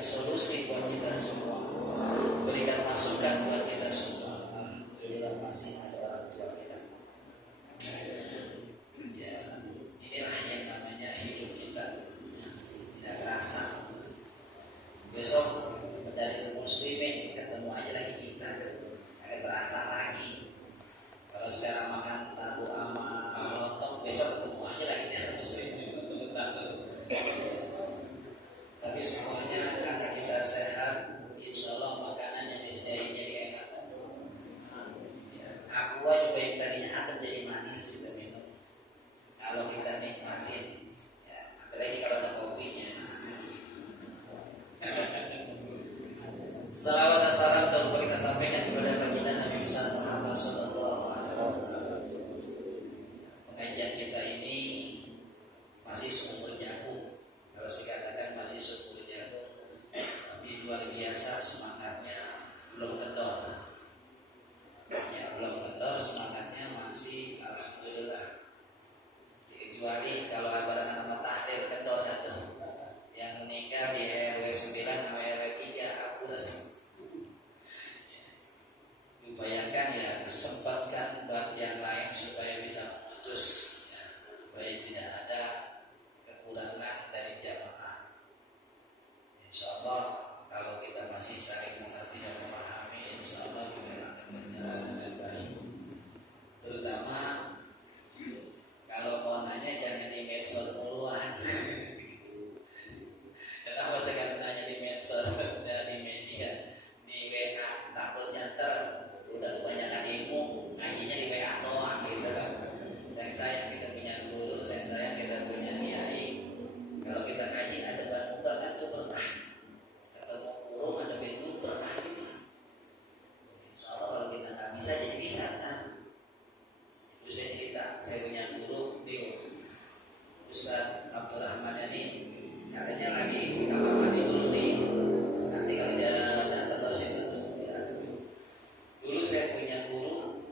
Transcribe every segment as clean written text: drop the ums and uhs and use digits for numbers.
berikan solusi buat kita semua, berikan masukan buat kita semua. Alhamdulillah masih ada orang tua kita. Ya, inilah yang namanya hidup kita. Tidak terasa. Besok dari muslimin ketemu aja lagi kita, agak terasa lagi. Kalau sekarang makan tahu ama lontong, besok ketemu aja lagi dari muslimin ketemu tahu. Tapi semuanya karena kita sehat, insya Allah makanan yang disediain jadi enak. Aqua juga yang tadinya adem jadi manis kita minum. Kalau kita nikmatin, ya, apalagi kalau ada kopinya. Salawat dan salam telah kita sampaikan kepada baginda Nabi besar Muhammad Sallallahu Alaihi Wasallam. Pengajian kita ini masih seumur jagung. Kalau saya katakan masih seumur jagung, tapi luar biasa semangatnya belum kendor. Ya belum kendor semangatnya masih alhamdulillah. Kecuali kalau abaran nama tahrir kendornya tuh, yang menikah di RW 9 sama RW 3 aku resmi. Bayangkan ya, kesempatkan buat yang lain supaya bisa putus, ya, supaya tidak ada kekurangan dari jamaah. Insya Allah kalau kita masih saling mengerti dan memahami, insya Allah kita akan berjalan dengan baik. Terutama kalau mau nanya jangan di medsos muluan. Kenapa saya nanya di medsos, di media, di WA, takutnya udah kebanyakan ilmu, ngajinya di WA doang gitu kan. Sayang kita punya guru, sayang kita punya kiai. Kalau kita ngaji ada buka kan tuh berkah. Ketemu guru ada guru berkah kita. Insya Allah kalau kita nggak bisa jadi bisa kan. Itu saya cerita, saya punya guru Ustaz Abdurrahman ini katanya lagi kamar mandi dulu nih. Nanti kalau dia datang terus itu tuh. Dulu saya punya guru,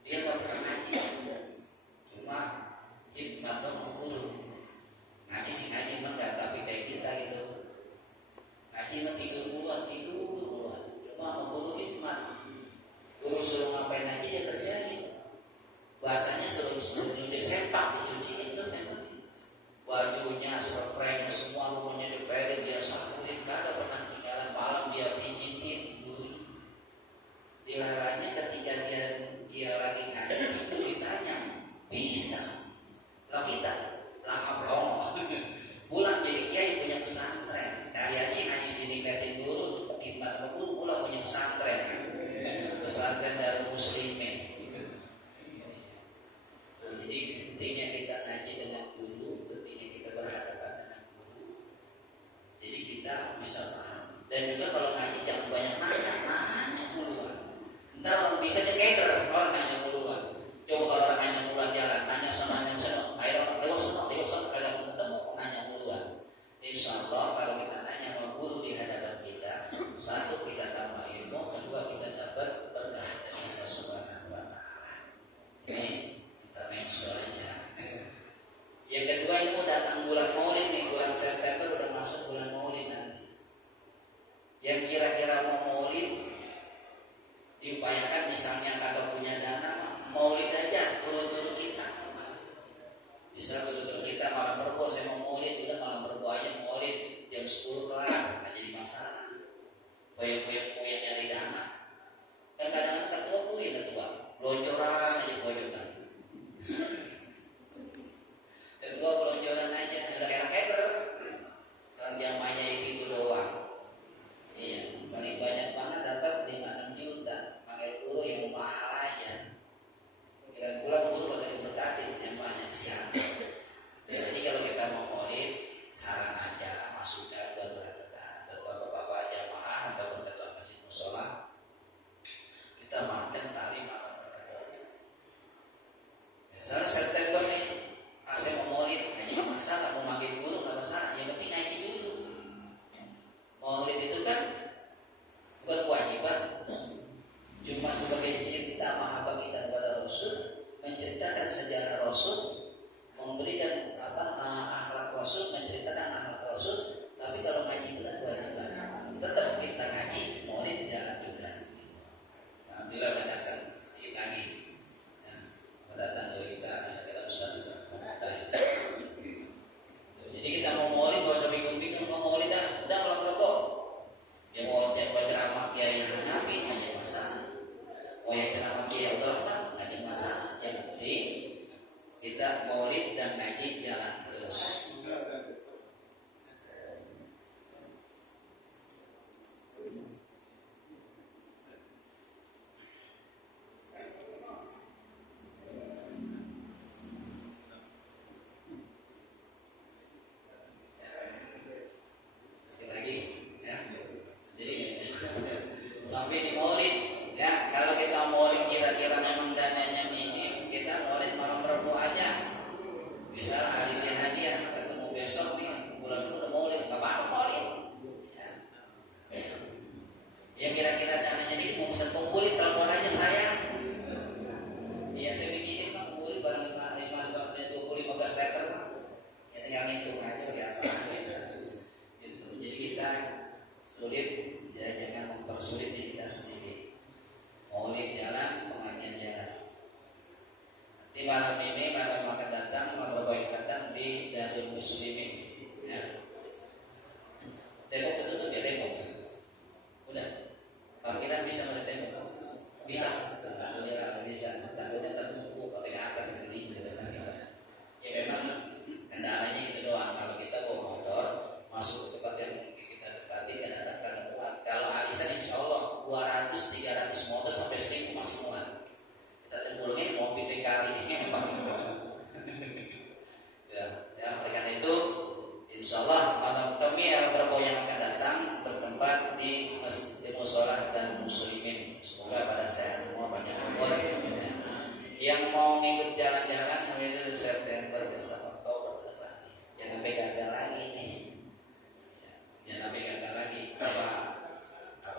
dia nggak pernah ngaji, cuma hikmat dong guru. Ngaji sih ngaji mah nggak, tapi kayak kita gitu. Ngaji mah tidur duluan, cuma mau guru hikmat. Guru suruh ngapain aja dia kerjain. Bahasanya suruh nyuci sepak, dicuci itu sepak. Bajunya, spraynya semua rumahnya dipelin, dia sapuin, kagak pernah tinggalan malam dia pijitin. Dilarangnya ketika dia lagi ngaji itu ditanya bisa. Kalau kita lama promo pulang jadi kiai punya pesantren, kayaknya ngaji sini liatin dulu hikmat guru pulang punya pesantren Darul Muslimin. Jadi pentingnya kita ngaji dengan guru, pentingnya kita berhadapan dengan guru, jadi kita bisa paham. Dan juga kalau ngaji jangan banyak nanya duluan. Ntar orang bisa keder, orang nanya duluan. Coba kalau orang nanya duluan jalan, nanya sana, ayo orang lewat sana, kagak ketemu, nanya duluan. Insya Allah kalau kita nanya sama guru di hadapan kita, satu kita tambah ilmu, kedua kita dapat berkah dari Allah Subhanahu Wa Taala. Ini kita mentionnya. Yang kedua ini mau datang bulan Maulid nih, bulan September udah masuk bulan Maulid nanti. Yang kira-kira mau Maulid diupayakan, misalnya kagak punya dana, Maulid aja turun-turun kita. Bisa turun-turun kita malam berbuah, saya mau Maulid, udah malam berbuah aja Maulid jam 10 kelar, nggak jadi masalah. Poyok-poyok nyari dana. Dan kadang-kadang ketua, lonjoran aja poyokan. Ketua pelonjoran aja, udah kayak keter. Kalau jamanya itu doang. Iya, paling banyak banget dapat 5-6 juta. Pakai guru yang mahal aja. Kira pulang guru bakal diberkatin yang banyak siang. Jadi kalau kita mau Maulid, saran aja, masukan buat bapak-bapak jamaah atau ketua masjid mushola, kita makan tali malam. yang kira-kira dananya ini mau pesan pengkulit, telepon aja saya. Iya, saya bikinin Pak pengkulit barang 15 liter Pak. Ya tinggal ngitung aja pakai apa gitu. Jadi kita sulit ya, jangan mempersulit diri kita sendiri. Maulid jalan, pengajian jalan. Nanti malam ini malam akan datang, malam baik datang di Darul Muslimin. Ya. Tembok tertutup ya, tembok. Udah. Parkiran bisa melihat tembok. Bisa. Alhamdulillah bisa. Takutnya tertutup pakai ke atas segini gitu kan kita. Ya memang kendalanya gitu doang. Kalau kita bawa motor masuk ke tempat yang kita dekati kadang-kadang kalau alisan insya Allah 200-300 motor sampai 1000 masih muat. Kita tempurnya mobil dikali ya, oleh karena itu insya Allah malam kami berapa yang akan datang bertempat di masjid mushola dan muslimin. Semoga pada sehat semua, banyak umur ya. Yang mau ngikut jalan-jalan dari September ke Oktober jangan sampai gagal lagi nih. Jangan sampai gagal lagi. Apa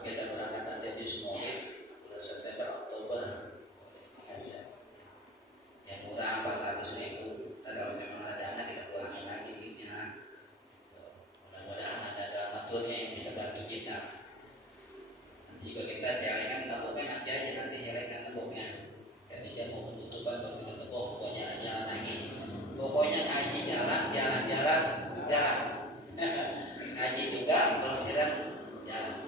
kita berangkat nanti di Semoga bulan September Oktober. Yang murah 400.000. Kalau memang ada dana kita kurangin lagi duitnya. Mudah-mudahan ada maturnya yang bisa bantu kita. Nanti juga kita jalankan temboknya nanti aja jalankan temboknya. Ketika mau penutupan baru kita tembok, pokoknya jalan lagi. Pokoknya ngaji jalan. Ngaji juga pelesiran jalan.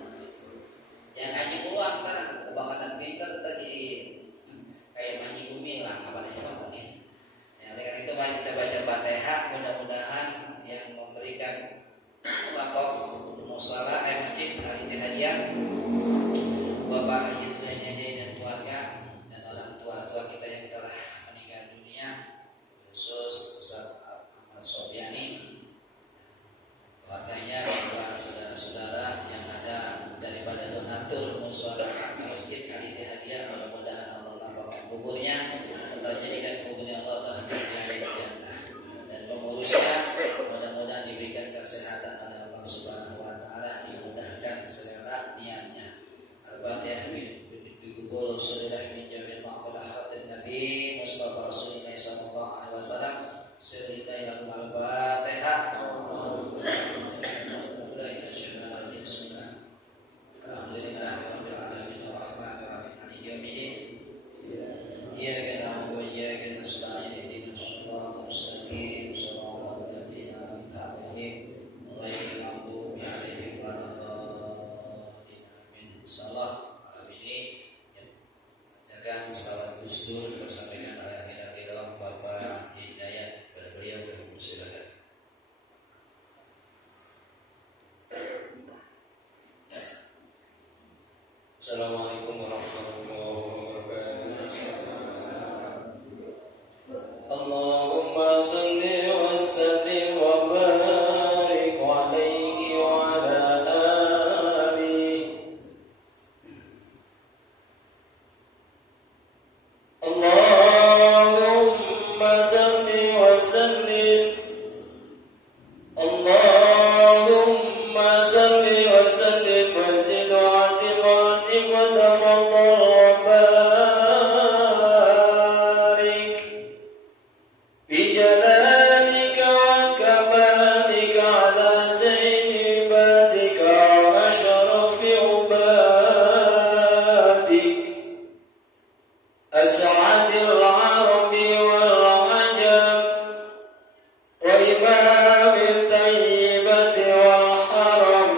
Yang ngaji pulang ntar kebangetan pinter ntar jadi kayak Manji Gumilang apa namanya. Ya, dengan itu mari kita baca Fatihah, mudah-mudahan yang memberikan wakaf mushola masjid Al-Ittihadiyah Bapak Haji Zuhaini dan keluarga dan orang tua-tua kita yang telah meninggal dunia, khusus Ustaz Ahmad Sofiani, keluarganya, saudara-saudara yang ada daripada donatur mushola masjid Al-Ittihadiyah, mudah-mudahan Allah lapangkan kuburnya, Allah jadikan kuburnya Allah tahmidnya jannah, dan pengurusnya mudah-mudahan diberikan kesehatan oleh Allah Subhanahu wa taala, dimudahkan segala niatnya. Al-Fatihah. Bikubul sudah min jamil ma'qul haratin Nabi Mustafa Rasulullah sallallahu alaihi wasallam. Sirita ila al-Fatihah. Salam Gus Dur tersampaikan oleh Hidayat Bapak Hidayat kepada beliau, silakan. Assalamualaikum warahmatullahi wabarakatuh. Allahumma salli wa sallim wa barik alaihi wa ala alihi. Allahumma salli wa sallim. Allahumma salli wa sallim wa zid wa atim wa anim wa tafadhal wa barik bi jalalika wa kamalika ala zaini ibadika wa ashrafi ubadik as'adil arabi wal ajam wa imamil tayyibati wal haram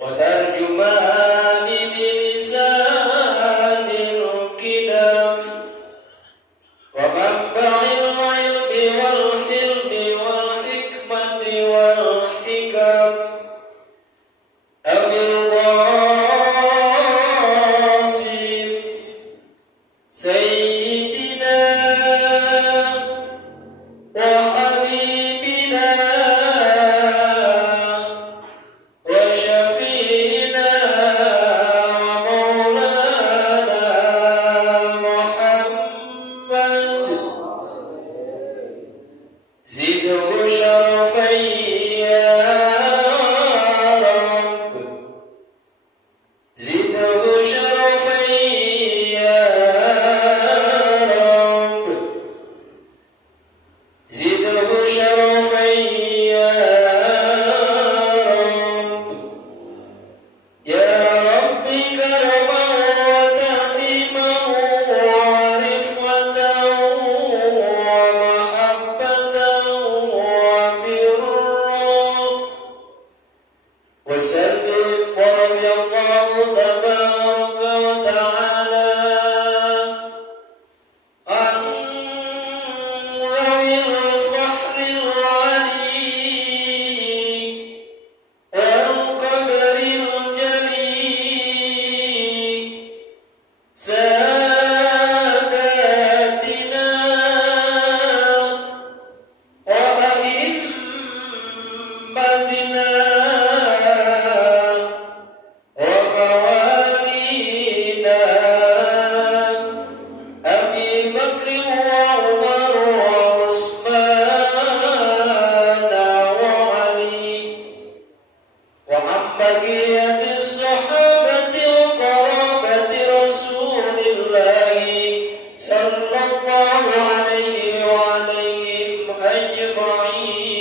wa tarjumani bilisanil qidam wa manba'il ilmi wal hilmi wal hikmati wal hikam abil qasim sayyidina wa habibina wa syafi'ina بقية الصحابة وقرابة رسول الله صلى الله عليه وعليهم أجمعين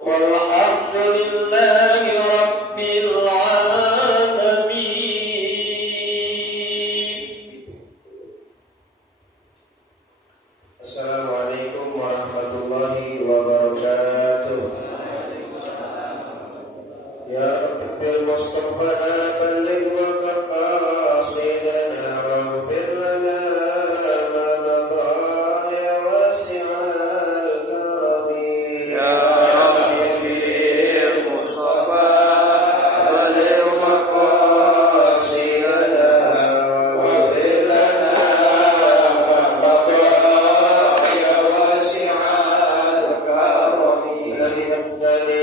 والحمد لله رب العالمين. Assalamualaikum warahmatullahi wabarakatuh. Ya Rabbil Mustafa balligh maqasidana waghfir lana ma mada ya wasi'al karami. Ya Rabbil Mustafa balligh maqasidana waghfir lana ma mada ya wasi'al karami. Nabi Abdallah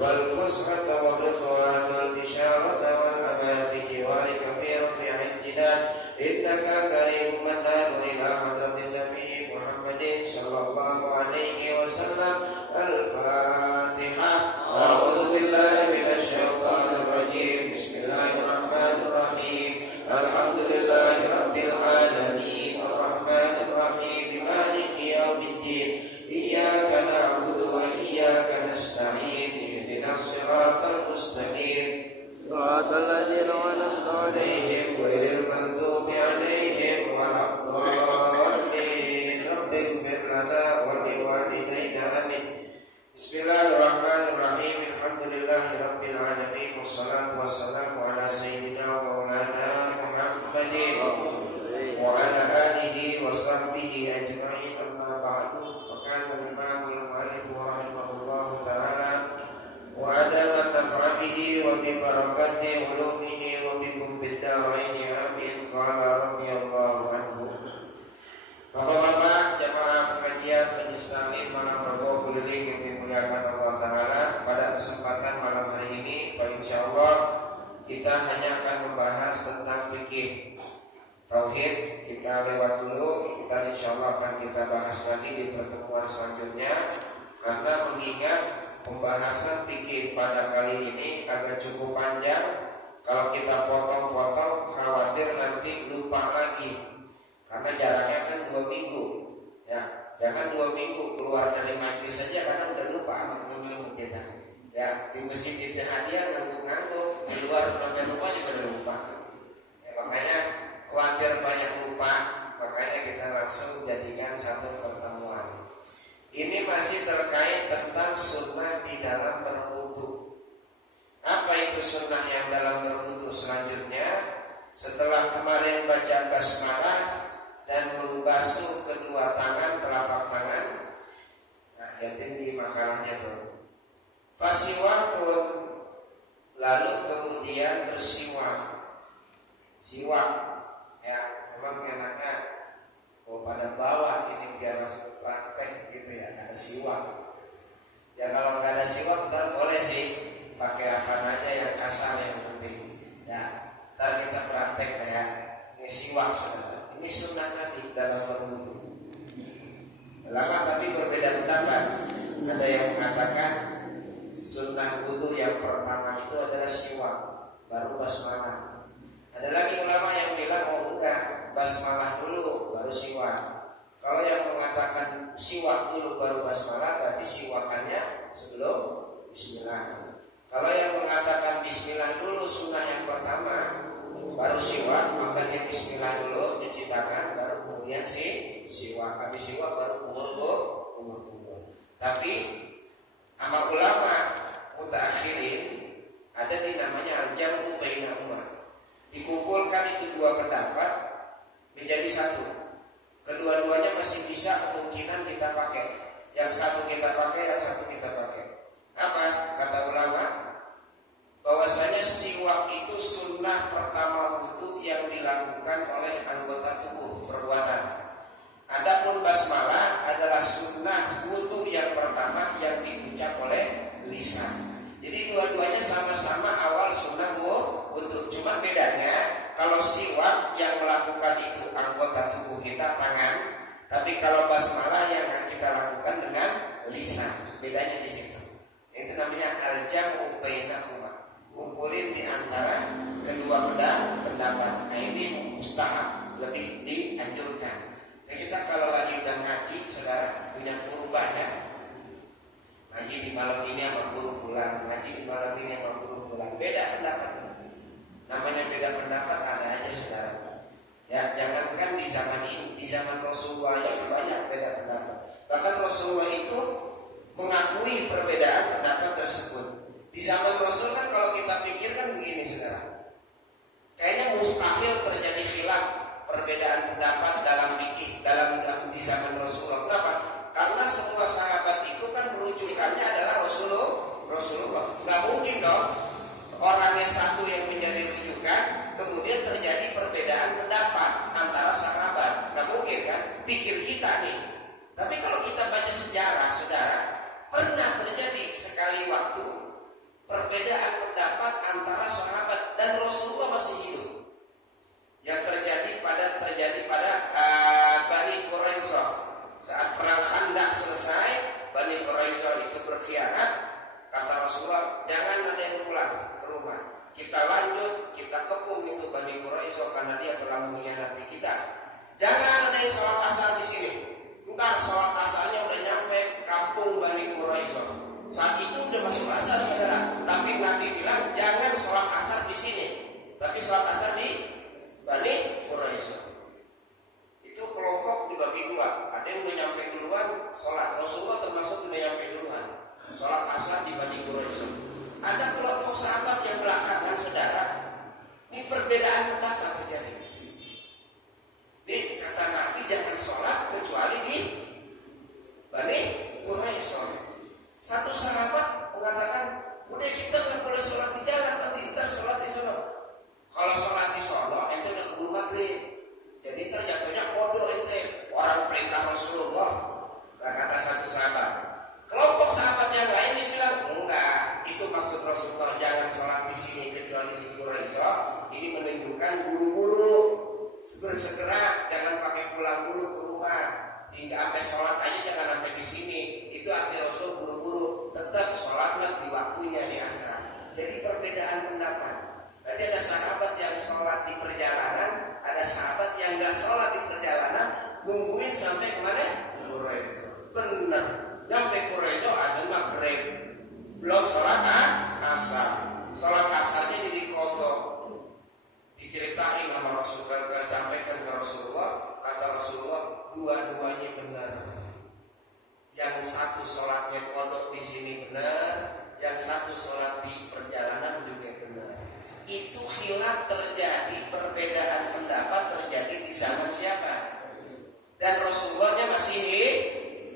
والفسحة والرضوان والبشارة والأمان بجوارك في رفيع الجنان إنك كريم منان إلى حضرة النبي محمد صلى الله عليه وسلم. الفاتحة. أعوذ بالله من الشيطان الرجيم. بسم الله الرحمن الرحيم. الحمد لله رب العالمين الرحمن الرحيم مالك يوم الدين إياك نعبد وإياك نستعين اهدنا الصراط المستقيم صراط الذين أنعمت عليهم غير المغضوب عليهم ولا الضالين. رب اغفر لنا ولوالدينا آمين. بسم الله الرحمن الرحيم. الحمد لله رب العالمين والصلاة والسلام على سيدنا ومولانا محمد وعلى آله وصحبه أجمعين. أما بعد فكان الإمام المؤلف رحمه الله تعالى وعدم النفع به وببركة علومه وبكم بالدارين آمين. قال رضي الله عنه. Bapak-bapak jamaah pengajian Majelis Taklim malam Rabu keliling yang dimuliakan Allah Ta'ala, pada kesempatan malam hari ini insyaallah kita hanya akan membahas tentang fikih tauhid. Kita lewat dulu, kita insyaallah akan kita bahas lagi di pertemuan selanjutnya, karena mengingat pembahasan fikih pada kali ini agak cukup panjang. Kalau kita potong-potong khawatir nanti lupa lagi, karena jaraknya kan 2 minggu ya. Jangan 2 minggu keluar dari majlis saja karena udah lupa kita ya. Di masjid itu hadiah ngantuk-ngantuk, di luar sampai lupa juga udah lupa ya. Makanya khawatir banyak lupa, makanya kita langsung jadikan satu pertemuan. Ini masih terkait tentang sunnah di dalam berwudu. Apa itu sunnah yang dalam berwudu selanjutnya? Setelah kemarin baca basmalah dan membasuh kedua tangan, telapak tangan. Nah, yatim di makalahnya tuh. Fasiwakun, lalu kemudian bersiwak. Siwak, ya, memang enaknya pada bawah ini biar masuk praktek gitu ya, ada siwak. Ya kalau nggak ada siwak ntar boleh sih pakai apa aja yang kasar yang penting. Ya, ntar kita praktek ya. Ini siwak saudara. Ini sunnah Nabi dalam berwudu. Lama tapi berbeda pendapat. Ada yang mengatakan sunnah wudu yang pertama itu adalah siwak, baru basmalah. Ada lagi ulama yang bilang enggak, basmalah dulu baru siwak. Kalau yang mengatakan siwak dulu baru basmalah, berarti siwakannya sebelum bismillah. Kalau yang mengatakan bismillah dulu sunnah yang pertama baru siwak, makanya bismillah dulu, cuci tangan, baru kemudian siwak. Habis siwak baru kumur. Tapi sama ulama mutaakhirin ada di namanya al-jam'u bainahuma. Dikumpulkan itu dua pendapat menjadi satu. Kedua-duanya masih bisa kemungkinan kita pakai. Yang satu kita pakai, yang satu kita pakai. Apa kata ulama? Bahwasanya siwak itu sunnah pertama wudu yang dilakukan oleh anggota tubuh, perbuatan. Adapun basmalah adalah sunnah wudu yang pertama yang diucap oleh lisan. Jadi dua-duanya sama-sama awal sunnah wudu. Cuma bedanya kalau siwak yang melakukan itu anggota tubuh kita, tangan. Tapi kalau basmalah yang kita lakukan dengan lisan. Bedanya di situ. Itu namanya al-jam'u bainahuma. Kumpulin di antara kedua pendapat. Nah ini mustahab, lebih dianjurkan. Jadi kita kalau lagi udah ngaji, saudara punya guru banyak. Ngaji di malam ini sama guru fulan, ngaji di malam ini sama guru fulan. Beda pendapat. Namanya beda pendapat ada aja saudara. Ya jangankan di zaman ini, di zaman Rasulullah yang banyak beda pendapat. Bahkan Rasulullah itu mengakui perbedaan pendapat tersebut. Di zaman Rasul kan kalau kita pikirkan begini saudara, kayaknya mustahil terjadi khilaf, perbedaan pendapat dalam fikih dalam di zaman Rasulullah. Kenapa? Karena semua sahabat itu kan merujukannya adalah Rasulullah. Nggak mungkin dong orangnya satu yang menjadi rujukan kemudian terjadi Jangan ada yang sholat asar di sini. Ntar sholat asarnya udah nyampe kampung Bani Quraisyah. Saat itu udah masuk asar, saudara. Tapi Nabi bilang jangan sholat asar di sini, tapi sholat asar di Bani Quraisyah. Itu kelompok dibagi dua. Ada yang udah nyampe duluan sholat. Rasulullah termasuk udah nyampe duluan sholat asar di Bani Quraisyah. Ada kelompok sahabat yang belakangan, saudara. Ini perbedaan pendapat terjadi. Kata Nabi jangan sholat kecuali di Bani Quraisyah. Satu sahabat mengatakan, udah kita nggak boleh sholat di jalan, nanti kita sholat di sana. Kalau sholat di sana, itu udah keburu maghrib. Jadi terjatuhnya kodok itu orang perintah Rasulullah. Kata satu sahabat. Kelompok sahabat yang lain dia bilang, enggak, itu maksud Rasulullah jangan sholat di sini kecuali di Quraisyah. Ini menunjukkan buru-buru, bersegera, jangan pakai pulang dulu ke rumah. Hingga sampai sholat aja jangan sampai di sini. Itu arti Rasulullah buru-buru, tetap sholatnya di waktunya di asar. Jadi perbedaan pendapat. Tadi ada sahabat yang sholat di perjalanan, ada sahabat yang nggak sholat di perjalanan, nungguin sampai kemana? Quraisyah. Benar. Sampai Quraisyah azan maghrib, belum sholat asar. Sholat asarnya jadi kodok. Diceritain sama Rasulullah, sampaikan ke Rasulullah, kata Rasulullah, dua-duanya benar. Yang satu sholatnya kodok di sini benar, yang satu sholat di perjalanan juga benar. Itu khilaf terjadi, perbedaan pendapat terjadi di zaman siapa? Dan Rasulullahnya masih hidup,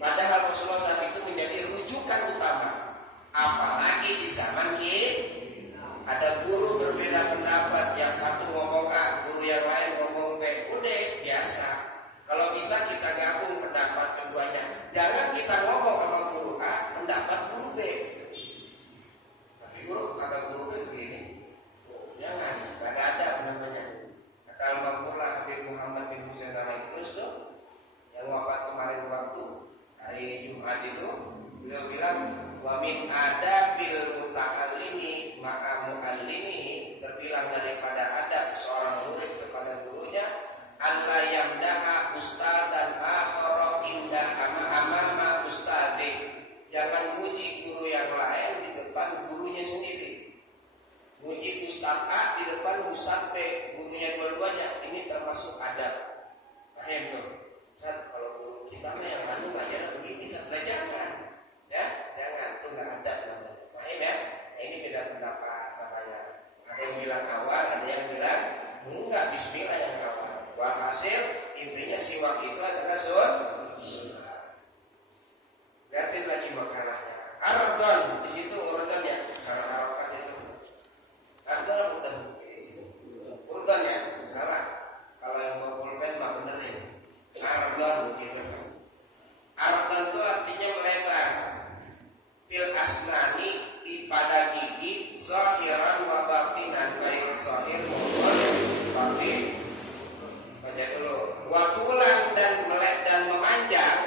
padahal Rasulullah saat itu menjadi rujukan utama. Apalagi di zaman kita ada guru berbeda pendapat, yang satu ngomong A, guru yang lain ngomong B. Udah biasa. Kalau bisa kita gabung pendapat keduanya. Jangan kita ngomong sama guru A, pendapat guru B. Tapi guru kata guru B begini. Jangan, kagak ada namanya. Kata Al-Mamurlah Habib Muhammad bin Husain Al-Idrus tuh, yang wafat kemarin waktu hari Jumat itu, beliau bilang, wa min adabil muta'allimi ma'a mu'allimihi, terbilang daripada adab seorang murid kepada gurunya, alla yamdaha ustadan akhara inda amama ustadi. Jangan muji guru yang lain di depan gurunya sendiri. Muji ustad A di depan ustad B, gurunya dua-duanya. Ini termasuk adab. Paham tuh? Kan kalau guru kita mah yang anu ngajar begini, jangan. Ya, jangan, itu nggak ada namanya. Paham ya? Nah, ini beda pendapat namanya. Ada yang bilang awal, ada yang bilang enggak, bismillah yang awal. Walhasil intinya siwak itu adalah sunnah. Lihatin lagi makalahnya. Ardon, di situ urutannya, salah harokat itu. Ardon apa urutan? Urutan ya, salah. Kalau yang mau pulpen mah benerin. Ardon gitu. Ardon itu artinya melebar. Fil asnani di pada gigi, zahiran wa batinan, baik zahir maupun batin. Baca dulu. Watulan dan melek dan memanjang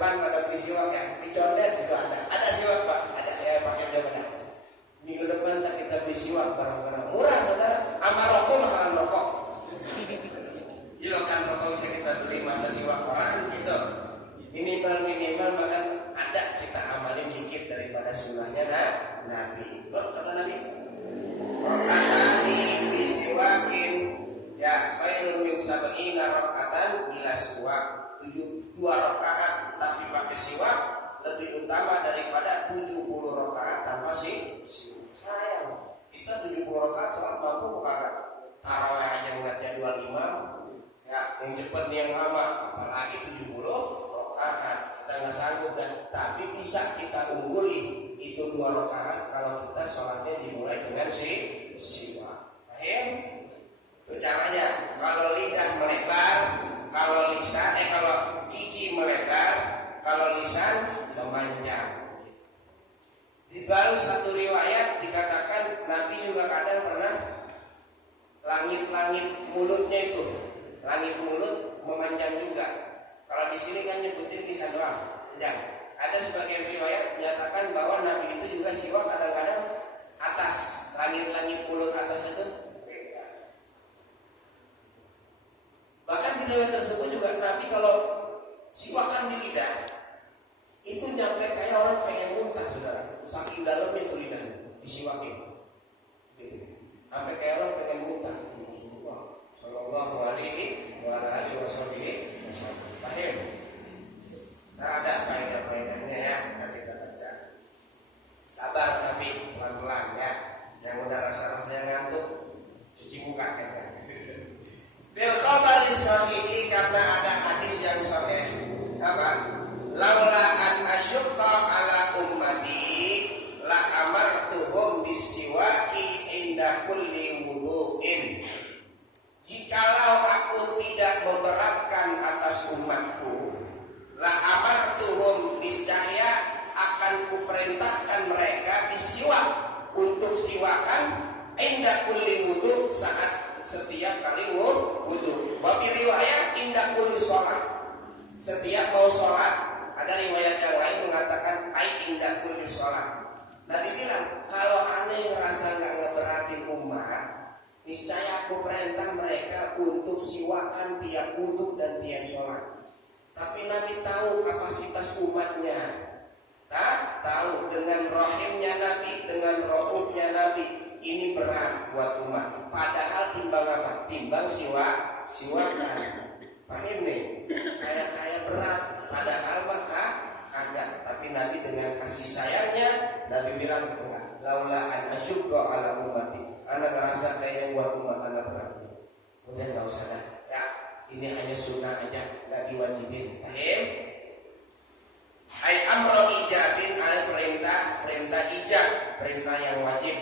depan pada beli siwak ya, di condet itu ada siwak Pak, ada ya pakai benar. Minggu depan tak kita beli siwak barang-barang murah saudara, sama rokok mahalan rokok. Yuk kan rokok bisa kita beli masa siwak orang gitu. Minimal makan ada kita amalin dikit daripada sunnahnya Nabi. Kata Nabi, rakaatani bisiwakin ya khairun min sab'ina raka'atan bila siwak. 2 rakaat tapi pakai siwak lebih utama daripada 70 rakaat tanpa siwak. Sayang, kita 70 rakaat sholat mampu kagak? Tarawih aja ngeliatnya 25 ya, yang cepat nih yang lama, apalagi 70 rakaat kita nggak sanggup dan tapi bisa kita ungguli itu 2 rakaat kalau kita sholatnya dimulai dengan siwak. Paham? Itu caranya. Kalau lidah melebar, kalau gigi melebar, kalau lisan memanjang. Di baru satu riwayat dikatakan Nabi juga kadang pernah langit mulutnya itu, langit mulut memanjang juga. Kalau di sini kan nyebutin lisan doang, panjang. Ada sebagian riwayat menyatakan bahwa Nabi itu juga siwak kadang-kadang atas, langit mulut atas itu. Bahkan di riwayat tersebut juga Nabi kalau siwakan di lidah itu nyampe kayak orang pengen muntah saudara, saking dalamnya itu lidahnya disiwakin gitu. Sampai kayak orang pengen muntah. Sallallahu alaihi wasallam. Paham? Nah, ada faedah-faedahnya ya, nanti kita baca. Sabar Nabi, pelan-pelan ya. Yang udah rasa-rasanya ngantuk, cuci muka kayaknya. Bil khabaris sahihi, karena ada hadis yang sahih apa? Laula an asyqa ala ummati la amartuhum bisiwaki inda kulli wudu'in. Jikalau aku tidak memberatkan atas umatku, la amartuhum niscaya akan kuperintahkan mereka bisiwak untuk siwakan inda kulli wudu' saat setiap kali wudu. Bagi riwayat inda kulli sholat, setiap mau sholat. Ada riwayat yang lain mengatakan ai inda kulli sholat. Nabi bilang kalau aneh ngerasa nggak ngeberatin umat, niscaya aku perintah mereka untuk siwakan tiap wudu dan tiap sholat. Tapi Nabi tahu kapasitas umatnya, tahu dengan rahimnya Nabi, dengan raufnya Nabi, ini berat buat umat. Padahal timbang apa? Timbang siwakan. Paham nih? Kayak berat. Padahal maka kagak. Tapi Nabi dengan kasih sayangnya, Nabi bilang enggak. Laula an asyqa ala ummati. Anak ngerasa kayak buat umat anak berat. Udah nggak usah dah. Ya, ini hanya sunnah aja, nggak diwajibin. Paham? Ai amro ijabin, al perintah ijab, perintah yang wajib.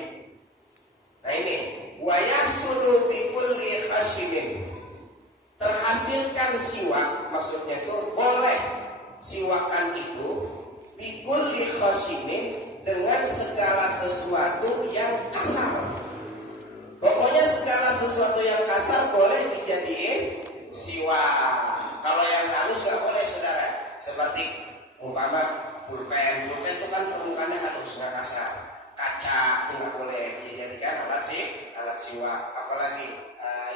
Nah ini wa yasulu bi kulli khashimin. Terhasilkan siwak, maksudnya itu boleh siwakan itu bi kulli khashimin, dengan segala sesuatu yang kasar. Pokoknya segala sesuatu yang kasar boleh dijadiin siwak. Kalau yang halus nggak boleh saudara. Seperti umpama pulpen itu kan permukaannya halus nggak kasar. Kaca itu nggak boleh dijadikan alat siwak. Apalagi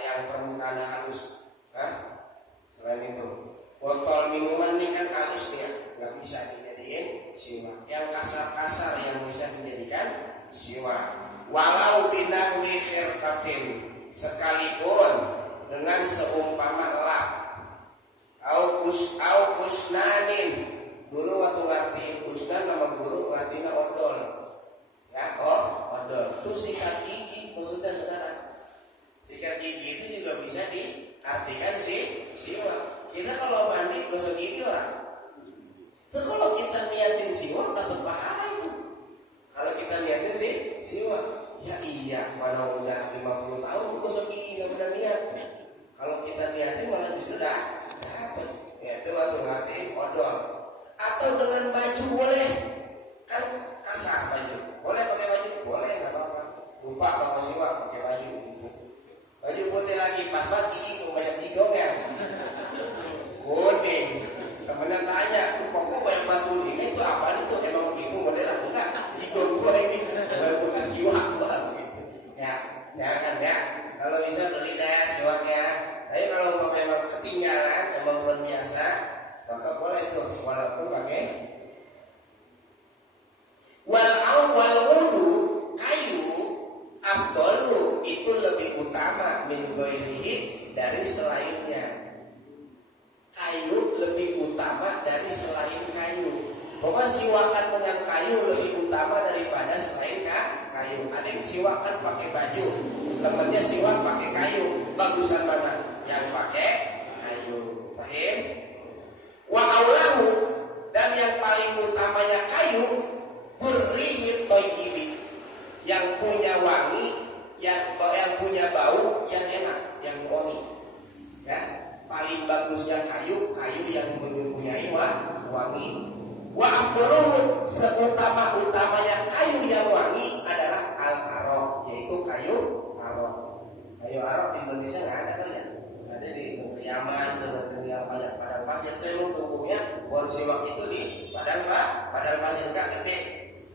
yang permukaannya halus. Selain itu botol minuman ini kan halus dia, nggak bisa dijadiin siwak. Yang kasar-kasar yang bisa dijadikan siwak. Walau binahwi khirqatin, sekalipun dengan seumpama lap. Au usnanin. Dulu waktu ngertiin usnan nama guru ngertiin odol. Ya, odol. Itu sikat gigi maksudnya saudara. Sikat gigi itu juga bisa diartikan siwak. Kita kalau mandi gosok gigi orang. Itu kalau kita niatin siwak dapat pahala itu. Kalau kita niatin siwak, ya iya, mana udah 50 tahun gosok gigi nggak pernah niat. Kalau kita niatin malah bisa dapat. Ya itu waktu ngertiin odol. Atau dengan baju boleh, kan kasar baju. Boleh pakai baju, boleh nggak apa-apa. Lupa kalau siwak pakai baju. Baju putih lagi pas banget gigi banyak gigong ya. Kuning. Temennya tanya, kok maka boleh tuh walaupun pakai. Wal wudu kayu afdalu itu lebih utama min ghairihi dari selainnya. Kayu lebih utama dari selain kayu. Bahwa siwakan dengan kayu lebih utama daripada selain kayu. Ada yang siwakan pakai baju, temennya siwak pakai kayu. Bagusan mana? Yang pakai kayu. Paham? Wa aulahu, dan yang paling utamanya kayu burrihit thayyibi, yang punya wangi, yang punya bau yang enak, yang wangi. Ya, paling bagusnya kayu yang mempunyai wangi. Wa afdaluhu, seutama-utamanya kayu yang wangi adalah al-araq, yaitu kayu araq. Kayu araq di Indonesia nggak ada kali ya? Ada di negeri Yaman, negeri yang banyak padang pasir. Itu emang tumbuhnya pohon siwak itu di padang pasir, nggak gede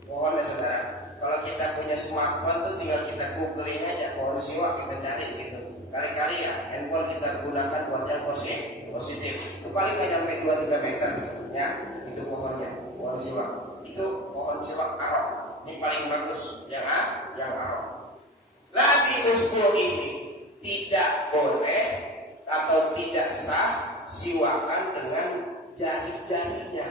pohonnya saudara. Kalau kita punya smartphone tuh tinggal kita googling aja pohon siwak, kita cari gitu. Kali-kali ya handphone kita gunakan buat yang positif. Itu paling nggak sampai 2-3 meter ya. Itu pohonnya, pohon siwak. Itu pohon siwak arok. Ini paling bagus yang arok. Labi usbuhi, tidak boleh atau tidak sah siwakan dengan jari-jarinya.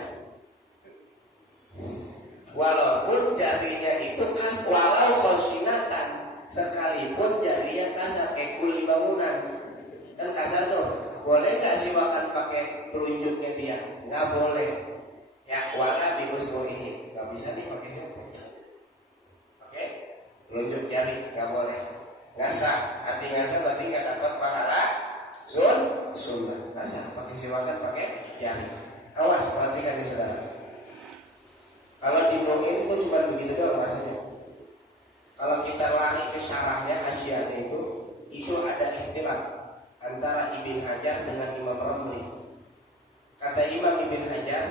Walaupun jarinya itu walau khoshinatan, sekalipun jarinya kasar kayak kuli bangunan. Kan kasar tuh. Boleh nggak siwakan pakai telunjuknya dia? Nggak boleh. Ya, wala biusbuhi, nggak bisa nih pakai handphone. Oke, telunjuk jari nggak boleh. Nggak sah. Arti nggak sah berarti nggak dapat pahala sunnah. Nggak sah pakai siwakan pakai jari. Awas, perhatikan nih saudara. Kalau di mu'in itu cuma begitu doang rasanya. Kalau kita lari ke syarahnya Asy'ari itu ada ikhtilaf antara Ibn Hajar dengan Imam Ramli. Kata Imam Ibn Hajar,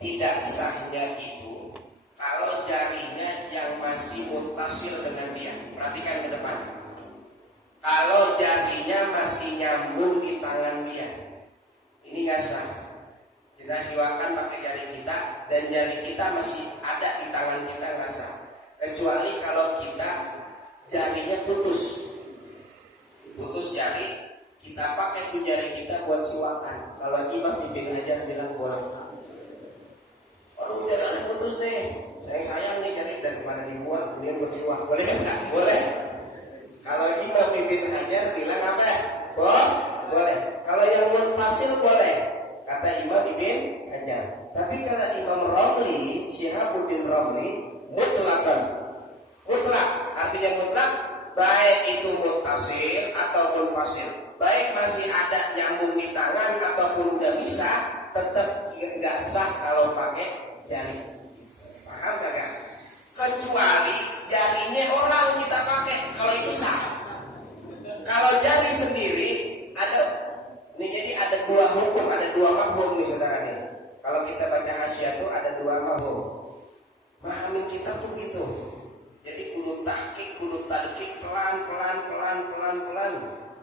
tidak sahnya itu kalau jarinya yang masih muttasil dengan dia. Perhatikan ke depan. Kalau jarinya masih nyambung di tangan dia, ini nggak sah. Kita siwakan pakai jari kita dan jari kita masih ada di tangan kita, nggak sah. Kecuali kalau kita jarinya putus jari, kita pakai tuh jari kita buat siwakan. Kalau Imam Ibn Hajar bilang boleh. Aduh, jari putus deh. Sayang nih jari daripada dibuat, kemudian buat siwak. Boleh nggak? Boleh. Kalau Imam Ibn Hajar bilang apa? Boleh. Kalau yang munfasil boleh. Kata Imam Ibn Hajar. Tapi kata Imam Ramli, Syihabuddin Ramli, mutlak, artinya mutlak, baik itu muttasil ataupun fasil, baik masih ada nyambung di tangan ataupun udah bisa, tetap nggak sah kalau pakai jari. Paham nggak? Kecuali jarinya orang kita pakai, kalau itu sah. Kalau jari sendiri ada, ini jadi ada dua hukum, ada dua mafhum nih saudara nih. Kalau kita baca Hasyiah itu ada dua mafhum. Pahamin kita tuh gitu. Jadi kudu tahqiq, kudu tadqiq, pelan.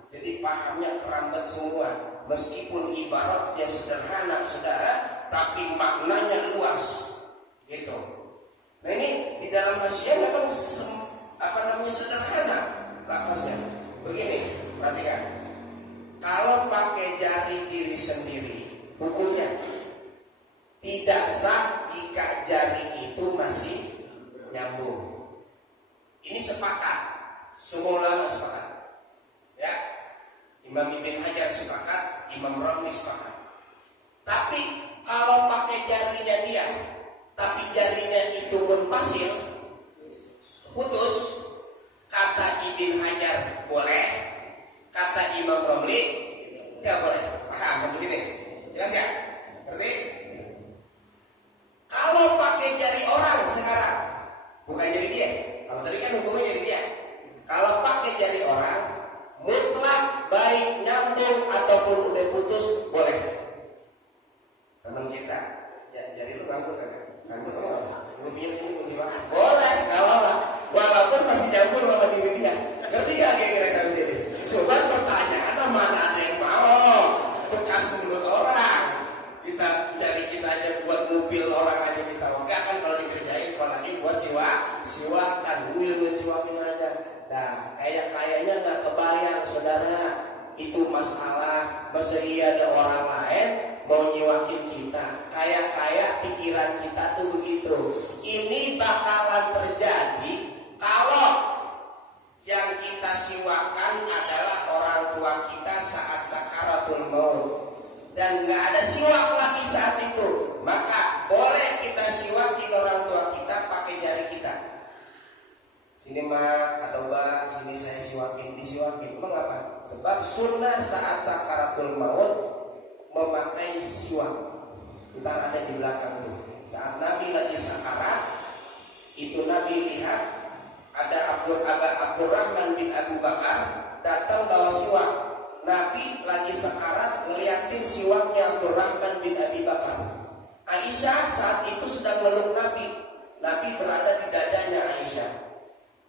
Jadi pahamnya kerambat semua. Meskipun ibaratnya sederhana saudara, tapi maknanya luas. Gitu. Nah ini di dalam Hasyiah memang sederhana lafaznya. Begini, perhatikan. Kalau pakai jari diri sendiri, hukumnya tidak sah jika jari itu masih nyambung. Ini sepakat, semua ulama sepakat. Ya, Imam Ibn Hajar sepakat, Imam Ramli sepakat. Tapi siwakan, uyun siwakin aja. Nah, kayaknya nggak kebayang saudara itu masalah. Masa iya ada orang lain mau nyiwakin kita? Kayak pikiran kita tuh begitu. Ini bakalan terjadi kalau yang kita siwakan adalah orang tua kita saat sakaratul maut, dan nggak ada siwak lagi saat itu, maka boleh kita siwakin orang tua kita pakai jari kita. Sini mak atau bang, sini saya siwakin, disiwakin. Mengapa? Sebab sunnah saat sakaratul maut memakai siwak. Ntar ada di belakang tuh. Saat Nabi lagi sakarat, itu Nabi lihat ada Abdurrahman bin Abu Bakar datang bawa siwak. Nabi lagi sekarat ngeliatin siwaknya Abdurrahman bin Abi Bakar. Aisyah saat itu sedang meluk Nabi. Nabi berada di dadanya Aisyah.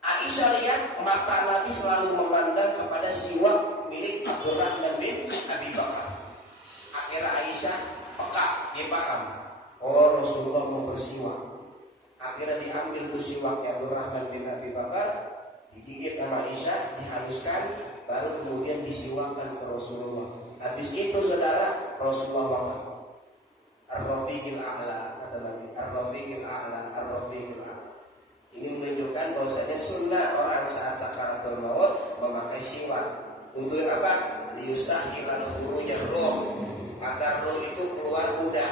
Aisyah lihat mata Nabi selalu memandang kepada siwak milik Abdurrahman bin Abi Bakar. Akhirnya Aisyah peka, dia paham. Oh, Rasulullah mau bersiwak. Akhirnya diambil tuh siwaknya Abdurrahman bin Abi Bakar, digigit sama Aisyah, dihaluskan, baru kemudian disiwakkan ke Rasulullah. Habis itu saudara, Rasulullah wafat. Ar-Rafiqil A'la, kata Nabi. Ar-Rafiqil A'la, Ar-Rafiqil A'la. Ini menunjukkan bahwasanya sunnah orang saat sakaratul maut memakai siwak. Untuk apa? Liyusahhilal khurujar ruh, agar ruh itu keluar mudah.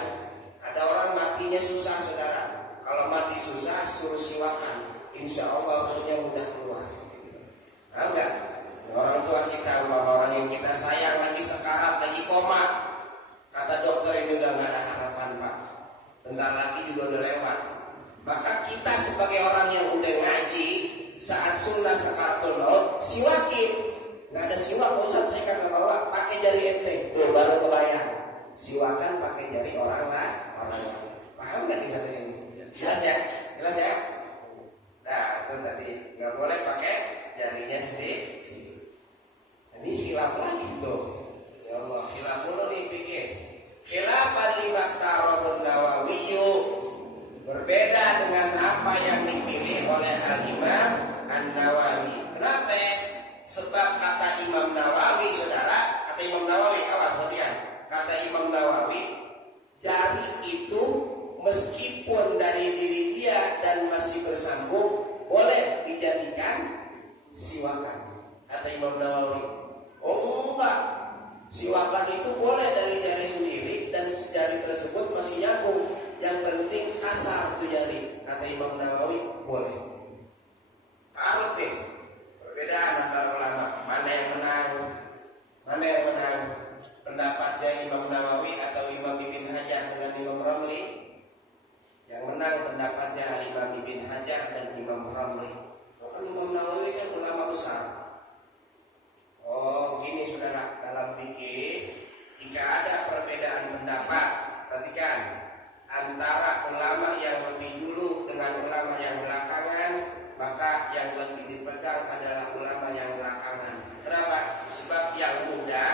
Ada orang matinya susah saudara. Kalau mati susah suruh siwakan, insya Allah ruhnya mudah keluar. Nah, enggak? Orang tua kita, orang yang kita sayang lagi sekarat, lagi koma. Kata dokter ini udah nggak ada harapan pak. Bentar lagi juga udah lewat. Maka kita sebagai orang yang udah ngaji, saat sunnah sakaratul maut, siwakin. Nggak ada siwak, Ustaz saya kagak bawa, pakai jari ente. Tuh baru kebayang. Siwakan pakai jari orang lain. Paham nggak di sana ini? Jelas ya? Jelas ya? Nah itu tadi nggak boleh pakai jarinya sendiri. Ini khilaf lagi tuh. Ya Allah, khilaf mulu nih pikir. Khilafan lima tarahun Nawawiyu, berbeda dengan apa yang dipilih oleh Al-Imam An-Nawawi. Kenapa? Sebab kata Imam Nawawi saudara, kata Imam Nawawi, awas perhatian. Kata Imam Nawawi, jari itu meskipun dari diri dia dan masih bersambung boleh dijadikan siwakan. Kata Imam Nawawi, oh enggak, siwakan itu boleh dari jari sendiri dan jari tersebut masih nyambung. Yang penting kasar tuh jari. Kata Imam Nawawi boleh. Harus deh perbedaan antara ulama. Mana yang menang? Mana yang menang? Pendapatnya Imam Nawawi atau Imam Ibn Hajar dengan Imam Ramli? Yang menang pendapatnya Imam Ibn Hajar dan Imam Ramli. Kan Imam Nawawi kan ulama besar. Oh gini saudara, dalam fikih jika ada perbedaan pendapat, perhatikan, antara ulama yang lebih dulu dengan ulama yang belakangan, maka yang lebih dipegang adalah ulama yang belakangan. Kenapa? Sebab yang muda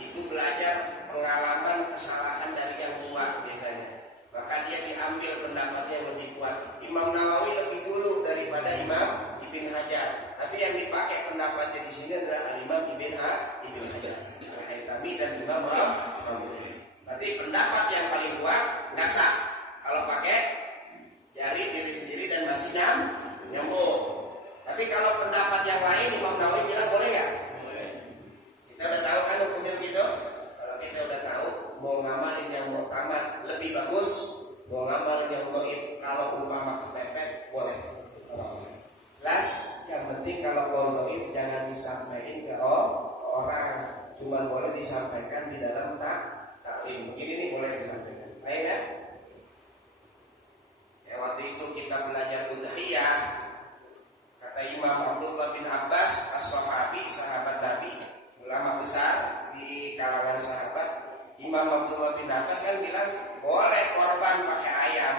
itu belajar pengalaman kesalahan dari yang tua biasanya, maka dia diambil pendapatnya yang lebih kuat. Imam Nawawi lebih dulu daripada Imam Ibn Hajar, tapi yang dipakai pendapatnya di sini adalah Imam Ibn Hajar, Al-Haytami dan Imam Ramli. Berarti pendapat yang paling kuat nggak sah kalau pakai jari diri sendiri dan masih nyambung. Tapi kalau pendapat yang lain Imam Nawawi bilang boleh nggak? Kita udah tahu kan hukumnya begitu. Kalau kita udah tahu, mau ngamalin yang mau tamat lebih bagus, mau ngamalin yang goib kalau umpama kepepet boleh. Jelas? Yang penting kalau goib jangan disampaikan ke orang, cuma boleh disampaikan di dalam taklim. Begini nih boleh disampaikan. Baik ya? Ya waktu itu kita belajar udhiyah. Kata Imam Abdullah bin Abbas as-Sahabi, sahabat Nabi, ulama besar di kalangan sahabat. Imam Abdullah bin Abbas kan bilang boleh korban pakai ayam.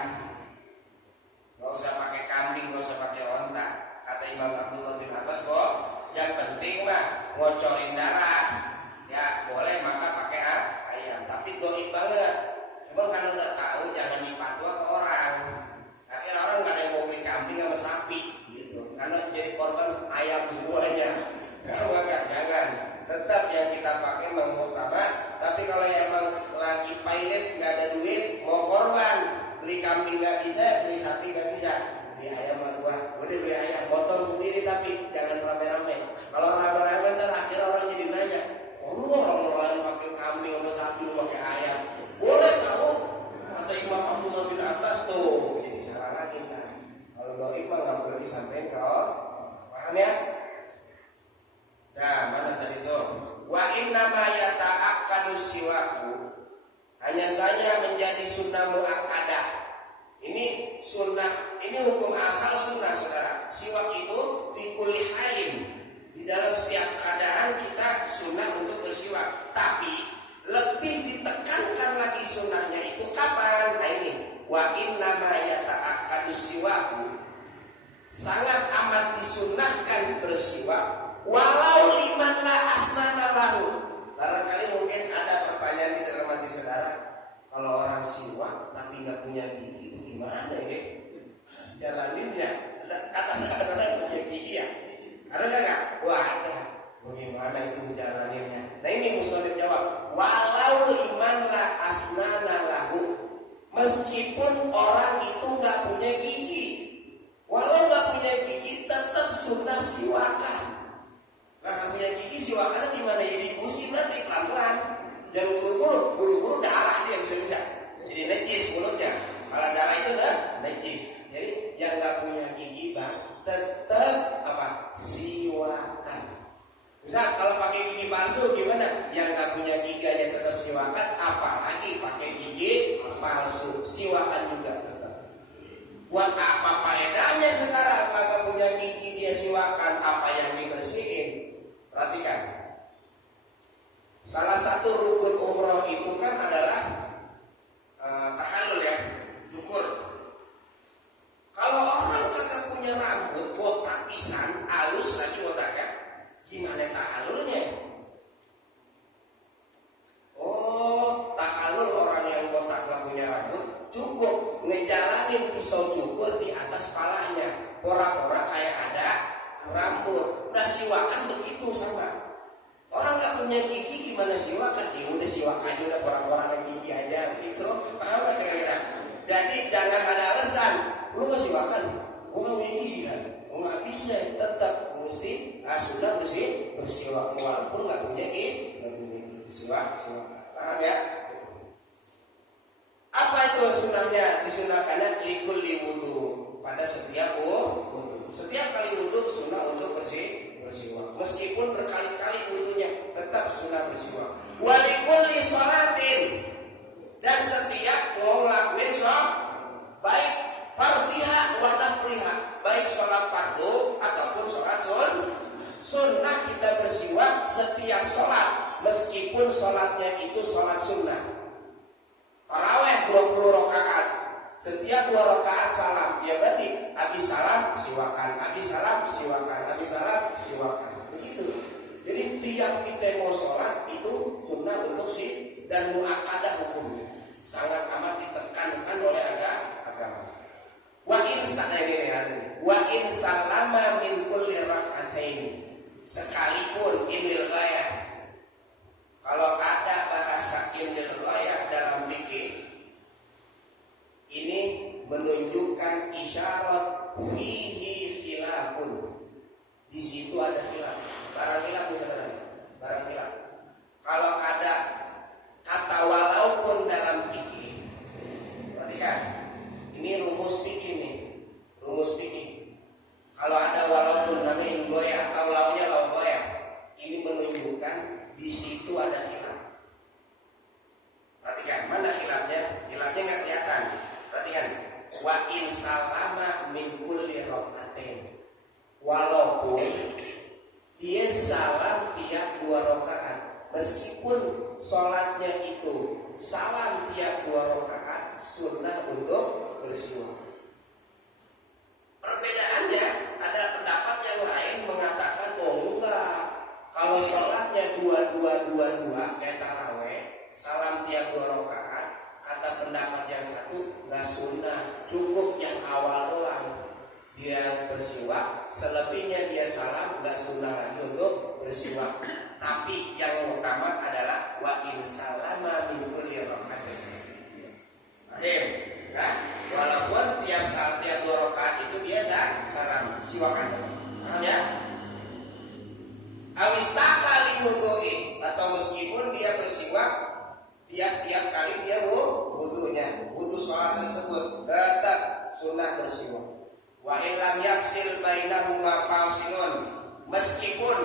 sunnah muakkadah. Ini sunnah, ini hukum asal sunnah saudara. Siwak itu fi kulli halin, di dalam setiap keadaan kita sunnah untuk bersiwak. Tapi lebih ditekankan lagi sunnahnya itu kapan? Nah ini, wa inna ma yata'akkadu siwaku, sangat amat disunnahkan bersiwak walau liman la asnana lahu. Barangkali mungkin ada pertanyaan di dalam hati saudara, kalau orang siwak tapi nggak punya gigi itu gimana ya? Jalaninnya ada punya gigi ya? Ada nggak? Wah ada. Bagaimana itu jalaninnya? Nah ini musnad jawab, walau liman la asnana lahu, meskipun orang itu nggak punya gigi, walau nggak punya gigi tetap sunnah siwakan. Nah nggak punya gigi siwakan gimana? Ya dibusi nanti pelan-pelan. Yang buru-buru darah dia bisa-bisa. Jadi najis mulutnya. Kalau darah itu udah najis. Jadi yang nggak punya gigi bang tetap apa? Siwakan. Misal kalau pakai gigi palsu gimana? Yang nggak punya gigi aja tetap siwakan, apalagi pakai gigi palsu, siwakan juga tetap. Buat apa faedahnya sekarang kagak punya gigi dia siwakan? Apa yang dibersihin? Perhatikan. Salah satu rukun umroh itu kan adalah tahallul ya, cukur. Kalau orang kagak punya rambut botak pisan, halus lagi botaknya, gimana tahallulnya? Oh, tahallul orang yang botak gak punya rambut cukup ngejalanin pisau cukur di atas palanya, pora-pora kayak ada rambut. Nah siwakan begitu sama. Orang nggak punya gigi gimana siwakan? Ya udah siwak aja, udah pora-pora gigi aja gitu. Paham nggak kira-kira? Jadi jangan ada alasan. Lu nggak siwakan? Gua nggak punya gigi kan? Gua nggak bisa. Tetap mesti sudah bersiwak walaupun nggak punya gigi, nggak punya gigi siwakan. Paham ya? Apa itu sunnahnya? Disunahkannya likul liwudu, pada setiap wudu. Setiap kali wudu sunnah untuk bersiwak. Meskipun berkali-kali wudunya tetap sunnah bersiwak. Walikulli sholatin, dan setiap mau ngelakuin sholat, baik fardhiha wa nafliha, baik sholat fardu ataupun sholat sunnah, kita bersiwak setiap sholat meskipun sholatnya itu sholat sunnah. Taraweh 20 rakaat, setiap 2 rakaat salam, ya berarti habis salam siwakan, habis salam siwakan, habis salam siwakan. Begitu. Jadi tiap kita mau sholat itu sunnah untuk dan muakkadah hukumnya. Sangat amat ditekankan oleh agama. Wa in salama min kulli rak'ataini, sekalipun inil ghayah. Kalau ada bahasa inil ghayah dalam fikih, ini menunjukkan isyarat fihi khilafun. Di situ ada khilaf. Barang khilaf bukan barang khilaf. Kalau ada kata walaupun dalam fikih, perhatikan. Ini rumus fikih nih. Rumus fikih. Kalau ada walaupun namanya goyah atau launya lau goyah, ini menunjukkan di situ ada khilaf. Perhatikan, mana khilafnya? Khilafnya nggak kelihatan. Perhatikan, wa in salama min kulli rak'atain, walaupun dia salam tiap 2 rakaat, meskipun sholatnya itu salam tiap 2 rakaat, sunnah untuk bersiwak. Perbedaannya, ada pendapat yang lain mengatakan enggak, kalau sholatnya 2-2-2-2 kayak taraweh, salam tiap 2 rakaat, kata pendapat yang satu nggak sunnah, cukup yang awal doang dia bersiwak, selebihnya dia salam, nggak sunnah lagi untuk bersiwak. Tapi yang utama adalah wa in salama min kulli rak'atin. Akhir, kan? Walaupun tiap 2 rakaat itu dia salam, siwakan. Paham ya? Awistaka liwudu'i, atau meskipun dia bersiwak tiap kali dia wudu sholat tersebut, tetap sunnah bersiwak. Wa illam yaksil bainahuma fasilun, meskipun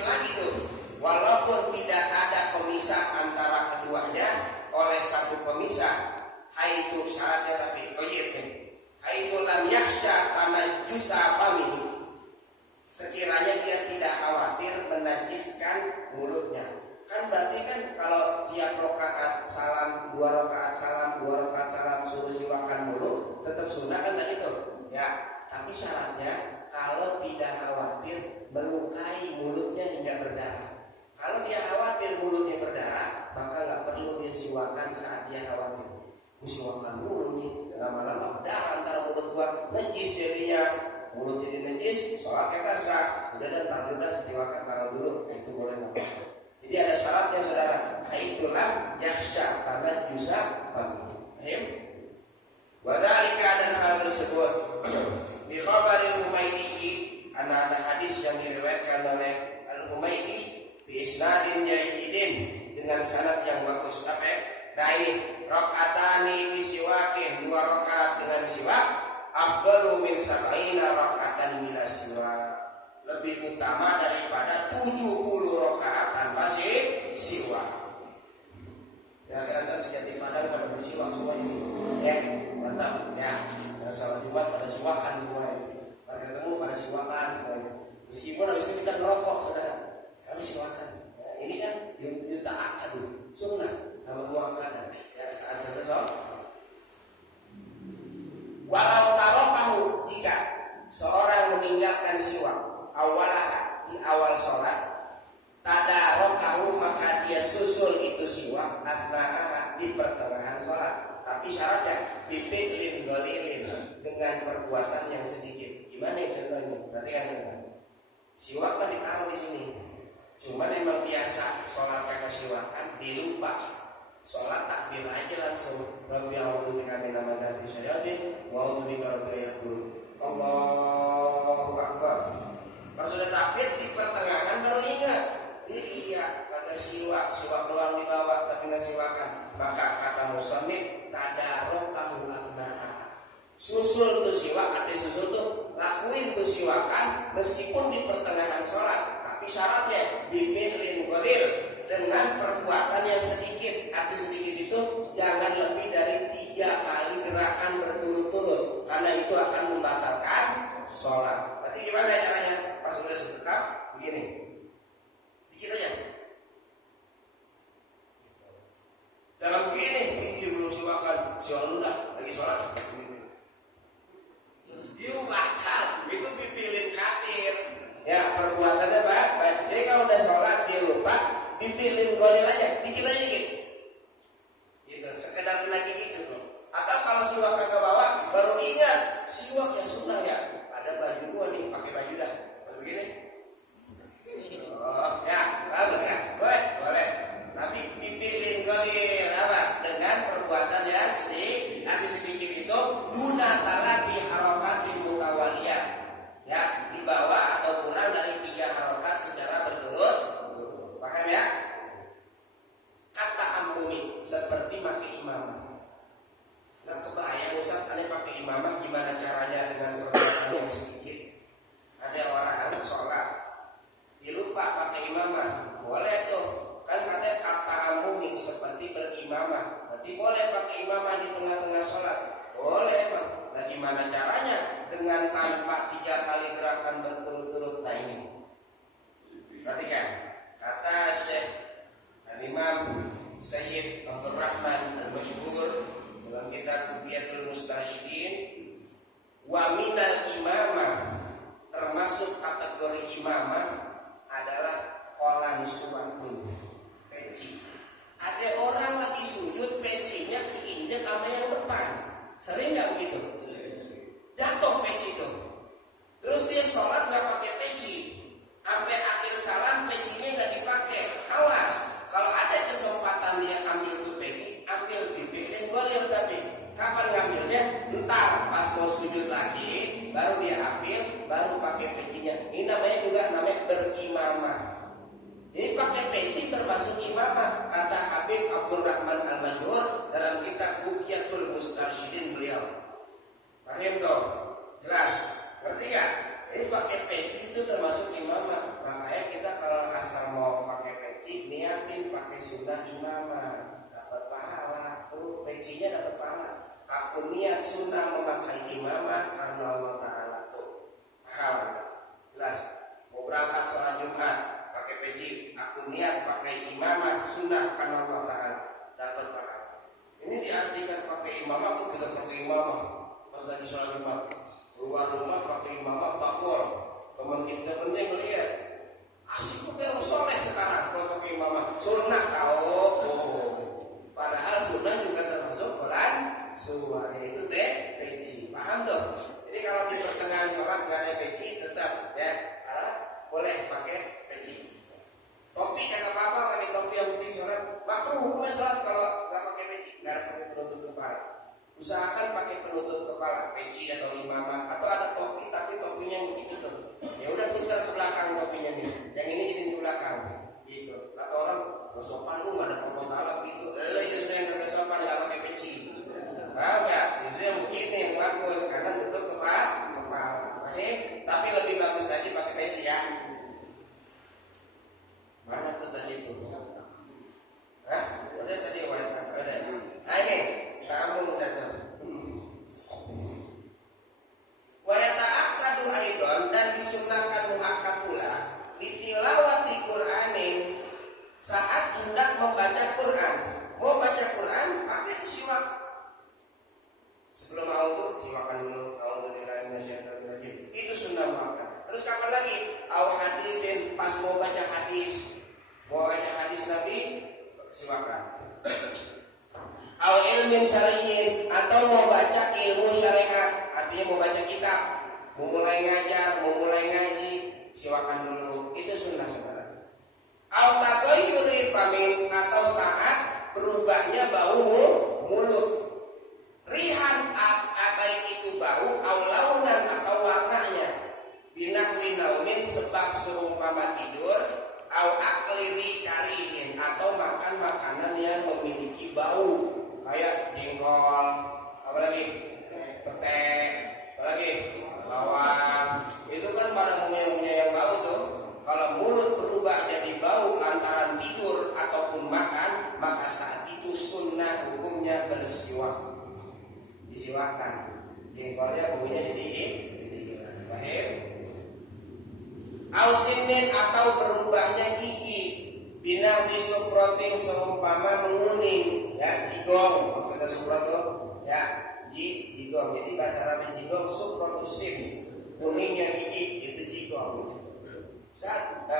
lagi tuh, walaupun tidak ada pemisah antara keduanya oleh satu pemisah, yusafami, sekiranya dia tidak khawatir menajiskan mulutnya. Kan berarti kan kalau tiap rakaat salam, 2 rakaat salam, 2 rakaat salam suruh siwakan mulut, tetap sunnah kan tadi tuh. Ya, tapi syaratnya kalau tidak khawatir melukai mulutnya hingga berdarah. Kalau dia khawatir mulutnya berdarah, maka nggak perlu dia siwakan saat dia khawatir. Siwakan mulut nih, lama-lama berdarah antara mulut gua najis jadinya, mulut jadi najis, sholatnya kasar. Udah dan taruh dulu, siwakan taruh dulu, itu boleh nggak apa-apa. Jadi ada syaratnya saudara. Haitulah yakhsha karena jusa paham. Wadhalika dan hal tersebut di khabari Humaydi, ada hadis yang diriwayatkan oleh Al-Humaydi bi isnadin jayyidin dengan sanad yang bagus. Apa ya? Nah ini rakaatani bi siwakin, 2 rakaat dengan siwak afdalu min sab'ina rakaatan bila siwak, lebih utama daripada 70 rakaat tanpa siwak. Ya kira-kira sejati padang pada bersiwak semua ini. Ya, mantap. Ya, salat Jumat pada siwakan semua ini. Pada ketemu pada siwakan semuanya. Meskipun habis itu kita merokok, saudara. Kami siwakan. Ya, ini kan yuta'akan sunnah sama muakkadah. Ya, saat sampai sholat. Walau tarokahu, jika seorang meninggalkan siwak awalah di awal sholat, tadarokahu maka dia susul itu siwak atna'ah di pertengahan sholat. Tapi syaratnya bifi'lin ghalilin, dengan perbuatan yang sedikit. Gimana ya contohnya? Perhatikan ya. Siwak kan ditaruh di sini. Cuman memang biasa sholat pakai siwakan, dilupa. Sholat takbir aja langsung. Rabbi a'udzu bika min hamazati syayatin wa a'udzu bika rabbi yaqul. Allahu akbar. Pas sudah takbir di pertengahan baru ingat. Iya, kagak siwak doang dibawa tapi nggak siwakan. Maka kata musannif tadarokahu akna'ah. Susul tuh siwak, arti susul tuh lakuin tuh siwakan meskipun di pertengahan sholat. Tapi syaratnya bifi'lin qalil, dengan perbuatan yang sedikit. Arti sedikit itu jangan lebih dari 3 kali gerakan berturut-turut, karena itu akan membatalkan sholat. Berarti gimana caranya? Pas sudah sedekap begini, dikit aja. Dalam begini, ini belum siwakan, siwak dulu dah, lagi sholat. Yuk baca, itu dipilih katir. Ya perbuatannya baik. Jadi kalau udah sholat dia lupa, dipilih golil aja, dikit aja dikit. Gitu, sekedar lagi gitu tuh. Atau kalau siwak kagak bawa, baru ingat siwak ya sunnah ya. Ada baju gua nih, pakai baju dah. Begini. Oh, ya, bagus ya. Boleh. Tapi dipilih golil apa? Dengan perbuatan yang sedikit. Nanti sedikit itu duna talati harokatin mutawaliyah. Ya, dibawa atau kurang dari 3 harokat secara berturut. Paham ya? Kata amrumi seperti pakai imamah. Nggak kebayang Ustaz, aneh pakai imamah gimana caranya dengan perbuatan yang sedikit. Ada orang sholat dia lupa pakai imamah, boleh tuh. Kan katanya kata amrumi seperti berimamah. Berarti boleh pakai imamah di tengah-tengah sholat. Boleh emang. Nah gimana caranya? Dengan tanpa 3 kali gerakan berturut-turut. Nah ini perhatikan. Kata Syekh Al-Imam Sayyid Abdul Rahman Al-Masyhur dalam kitab Bugiyatul Mustasyidin, wa minal imamah, termasuk kategori imamah adalah qolan suwatun, peci. Ada orang lagi sujud, pecinya keinjek sama yang depan. Sering nggak begitu? Jatuh peci itu. Terus dia sholat nggak pakai peci. Sampai akhir salam pecinya nggak dipakai. Awas, kalau ada kesempatan dia ambil tuh peci, ambil dipilih golil. Tapi kapan ngambilnya? Entar pas mau sujud lagi, baru dia ambil, baru pakai pecinya. Ini namanya berimamah. Jadi pakai peci termasuk imamah. Kata Habib Abdul Rahman Al-Masyhur dalam kitab Bugiyatul Mustasyidin beliau. Paham tuh? Jelas? Ngerti gak? Jadi pakai peci itu termasuk imamah. Makanya kita kalau asal mau pakai peci, niatin pakai sunnah imamah, dapat pahala. Tuh pecinya dapat pahala. Aku niat sunnah memakai imamah karena Allah Ta'ala tuh. pas lagi sholat Jumat keluar rumah pakai imamah bakul, temen-temennya ngeliat asik pakai soleh sekarang kalau pakai imamah sunnah tahu. Oh, padahal sunnah juga termasuk Quran sunnah itu peci, paham tuh? Jadi kalau di pertengahan sholat nggak ada peci tetap ya boleh pakai peci. Topi kagak apa-apa, pakai topi yang penting sholat. Makruh hukumnya sholat kalau nggak pakai peci, nggak ada pakai penutup kepala. Usahakan pakai penutup kepala, peci atau imamah atau ada topi tapi topinya yang begitu tuh. Ya udah putar ke belakang topinya nih. Yang ini jadi ke belakang, gitu. Kata orang gak sopan lu nggak ada Allah Taala gitu. Lo justru yang gak sopan nggak pakai peci. Paham nggak? Justru yang begini yang bagus karena tutup kepala. Tapi lebih bagus tadi pakai peci ya. Mana tuh tadi tuh? Hah? Udah tadi udah. Nah ini kamu udah tuh. Wa yata'akkadu aidan dan disunahkan muakkad pula ditilawati Qur'anin saat hendak membaca Quran. Mau baca Quran pakai siwak. Sebelum mau tuh siwakan dulu. Auzubillahi minasyaitonir rajim. Itu sunnah muakkad. Terus kapan lagi? Au hadisin pas mau baca hadis. Mau baca hadis Nabi siwakan. Au ilmin syar'iyyin atau mau baca ilmu syariat, artinya mau baca kitab, mau mulai ngajar, mau mulai ngaji, siwakan dulu. Itu sunnah saudara. Au taghayyuri famin atau saat berubahnya bau mulut. Rihan baik itu bau, au launan atau warnanya. Binahwi naumin sebab seumpama tidur, au akliri karihin atau makan makanan yang memiliki bau. Kayak jengkol, apalagi petek, apalagi bawang. Itu kan pada umumnya yang bau tuh. Kalau mulut berubah jadi bau lantaran tidur ataupun makan, maka saat itu sunnah hukumnya bersiwak. Disiwakan. Jengkolnya baunya jadi hilang. Paham? Ausinin atau berubahnya gigi. Binawi suproting seumpama menguning, ya jigong maksudnya suprot tuh, ya jigong. Jadi bahasa Arab jigong suprotusim, kuningnya gigi itu jigong. Saat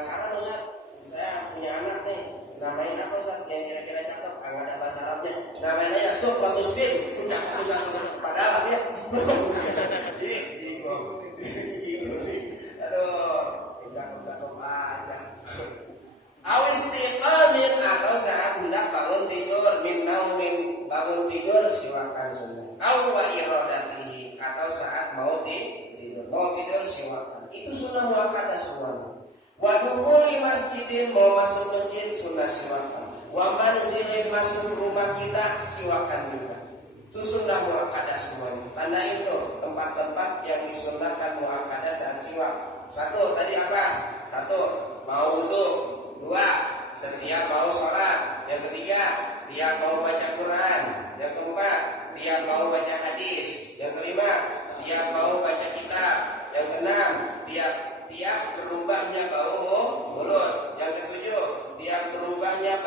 saran Ustaz, saya punya anak nih, namain apa Ustaz? Yang kira-kira cakep, nggak ada bahasa Arabnya. Namanya suprotusim, cakep satu. Padahal dia jigong. Aduh, cakep aja. Awis tiqazin atau saat hendak bangun tidur min naumin bangun tidur siwakan sunnah. Aw wa iradatihi atau saat mau tidur siwakan. Itu sunnah muakkadah semua. Wa dukhuli masjidin mau masuk masjid sunnah siwakan. Wa manzilin masuk rumah kita siwakan juga. Itu sunnah muakkadah semuanya. Tanda itu tempat-tempat yang disunnahkan muakkadah saat siwak. Satu tadi apa? Satu mau wudu. Dua, setiap mau sholat. Yang ketiga, tiap mau baca Quran. Yang keempat, tiap mau baca hadis. Yang kelima, tiap mau baca kitab. Yang keenam, tiap berubahnya bau mulut. Yang ketujuh, tiap berubahnya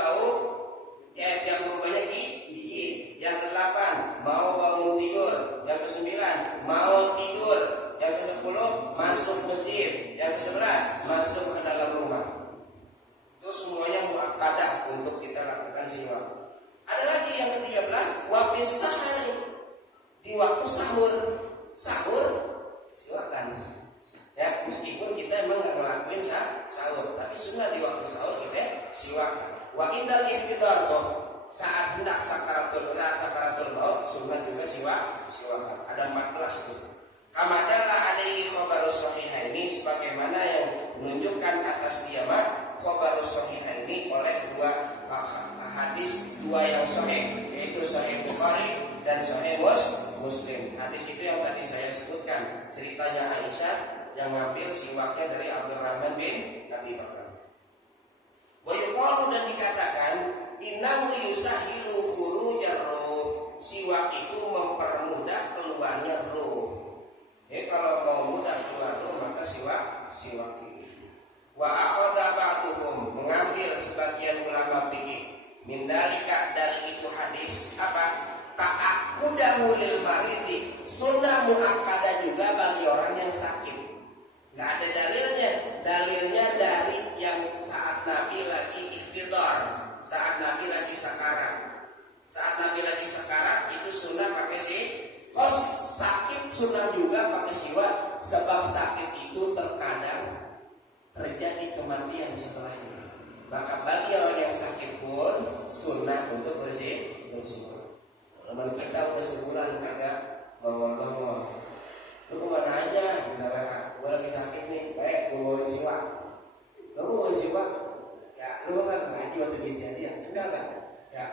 gigi. Yang kedelapan, mau bangun tidur. Yang kesembilan, mau tidur. Yang kesepuluh, masuk masjid. Yang kesebelas, masuk ke dalam rumah. Itu semuanya muakkadah untuk kita lakukan siwak. Ada lagi yang ke-13, wafis sahari. Di waktu sahur siwakan. Ya, meskipun kita emang nggak ngelakuin sahur, tapi sunnah di waktu sahur kita siwakan. Wa indal ihtidar tuh saat hendak sakaratul maut sunnah juga siwakan. Ada 14 tuh. Kamadalla alaihi khabarus sahihaini sebagaimana yang menunjukkan atas dia khabarus sahihaini oleh dua hadis yang sahih, yaitu Sahih Bukhari dan Sahih Muslim. Hadis itu yang tadi saya sebutkan, ceritanya Aisyah yang ngambil siwaknya dari Abdurrahman bin Abi Bakar. Wa yuqalu dan dikatakan innahu yusahilu khurujar ruh. Siwak itu mempermudah keluarnya ruh. Kalau mau mudah keluar ruh maka siwak itu. Wa akhadha ba'duhum mengambil sebagian ulama fikih min dalika dari itu hadis apa? Ta'akkudahu lil maridi, sunnah muakkadah juga bagi orang yang sakit. Nggak ada dalilnya. Dalilnya dari yang saat Nabi lagi ihtidar, saat Nabi lagi sakarat. Saat Nabi lagi sakarat itu sunnah pakai si. Kalau sakit sunnah juga pakai siwak, sebab sakit itu terkadang terjadi kematian setelahnya. Maka bagi orang yang sakit pun sunnah untuk bersiwak. Teman kita udah sebulan kagak ngomong-ngomong, lu kemana aja? Gue lagi sakit nih, gue bawain siwak. Lu bawain siwak? Ya, lu kan ngaji waktu dia, enggak kan? Ya,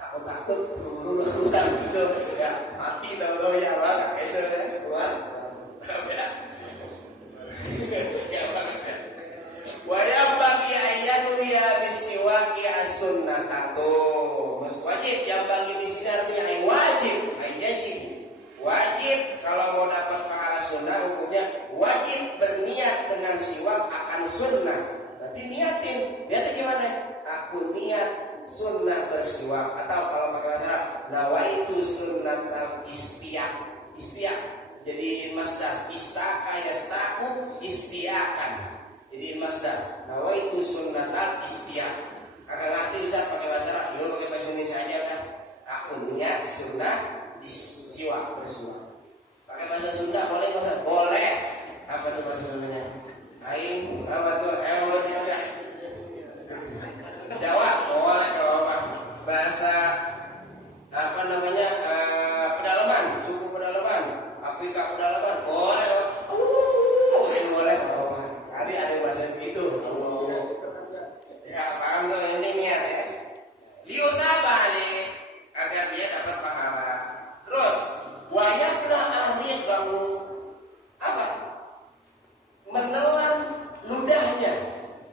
takut lulus gitu, ya mati tahu ya bang, itu kan, buat, ya, ya bang. Wayang bagi ayat ya bisiwaki as-sunnatatu. Mas wajib yang bagi di sini artinya wajib, wajib kalau mau dapat pahala sunnah hukumnya wajib berniat dengan siwak akan sunnah. Berarti niatin gimana? Aku niat sunnah bersiwak, atau kalau pakai bahasa nawaitu sunnatal istiak. Jadi masdar istaka yastaku istiakan. Jadi masdar nawaitu sunnatal istiak. Kagak ngerti Ustaz pakai bahasa Arab, yo pakai bahasa Indonesia aja kan. Aku niat sunnah istiwa bersiwak. Pakai bahasa Sunda boleh Ustaz? Boleh. Apa tuh bahasa Sundanya? Aing apa tuh? Gimana? Jawa boleh kalau apa? Bahasa apa namanya? Pedalaman, suku pedalaman, Afrika pedalaman boleh. Boleh kalau apa? Tadi ada bahasa begitu. Ya paham tuh, ini niat ya. Liut apa nih? Agar dia dapat pahala. Terus wayakna arif kamu apa? Menelan ludahnya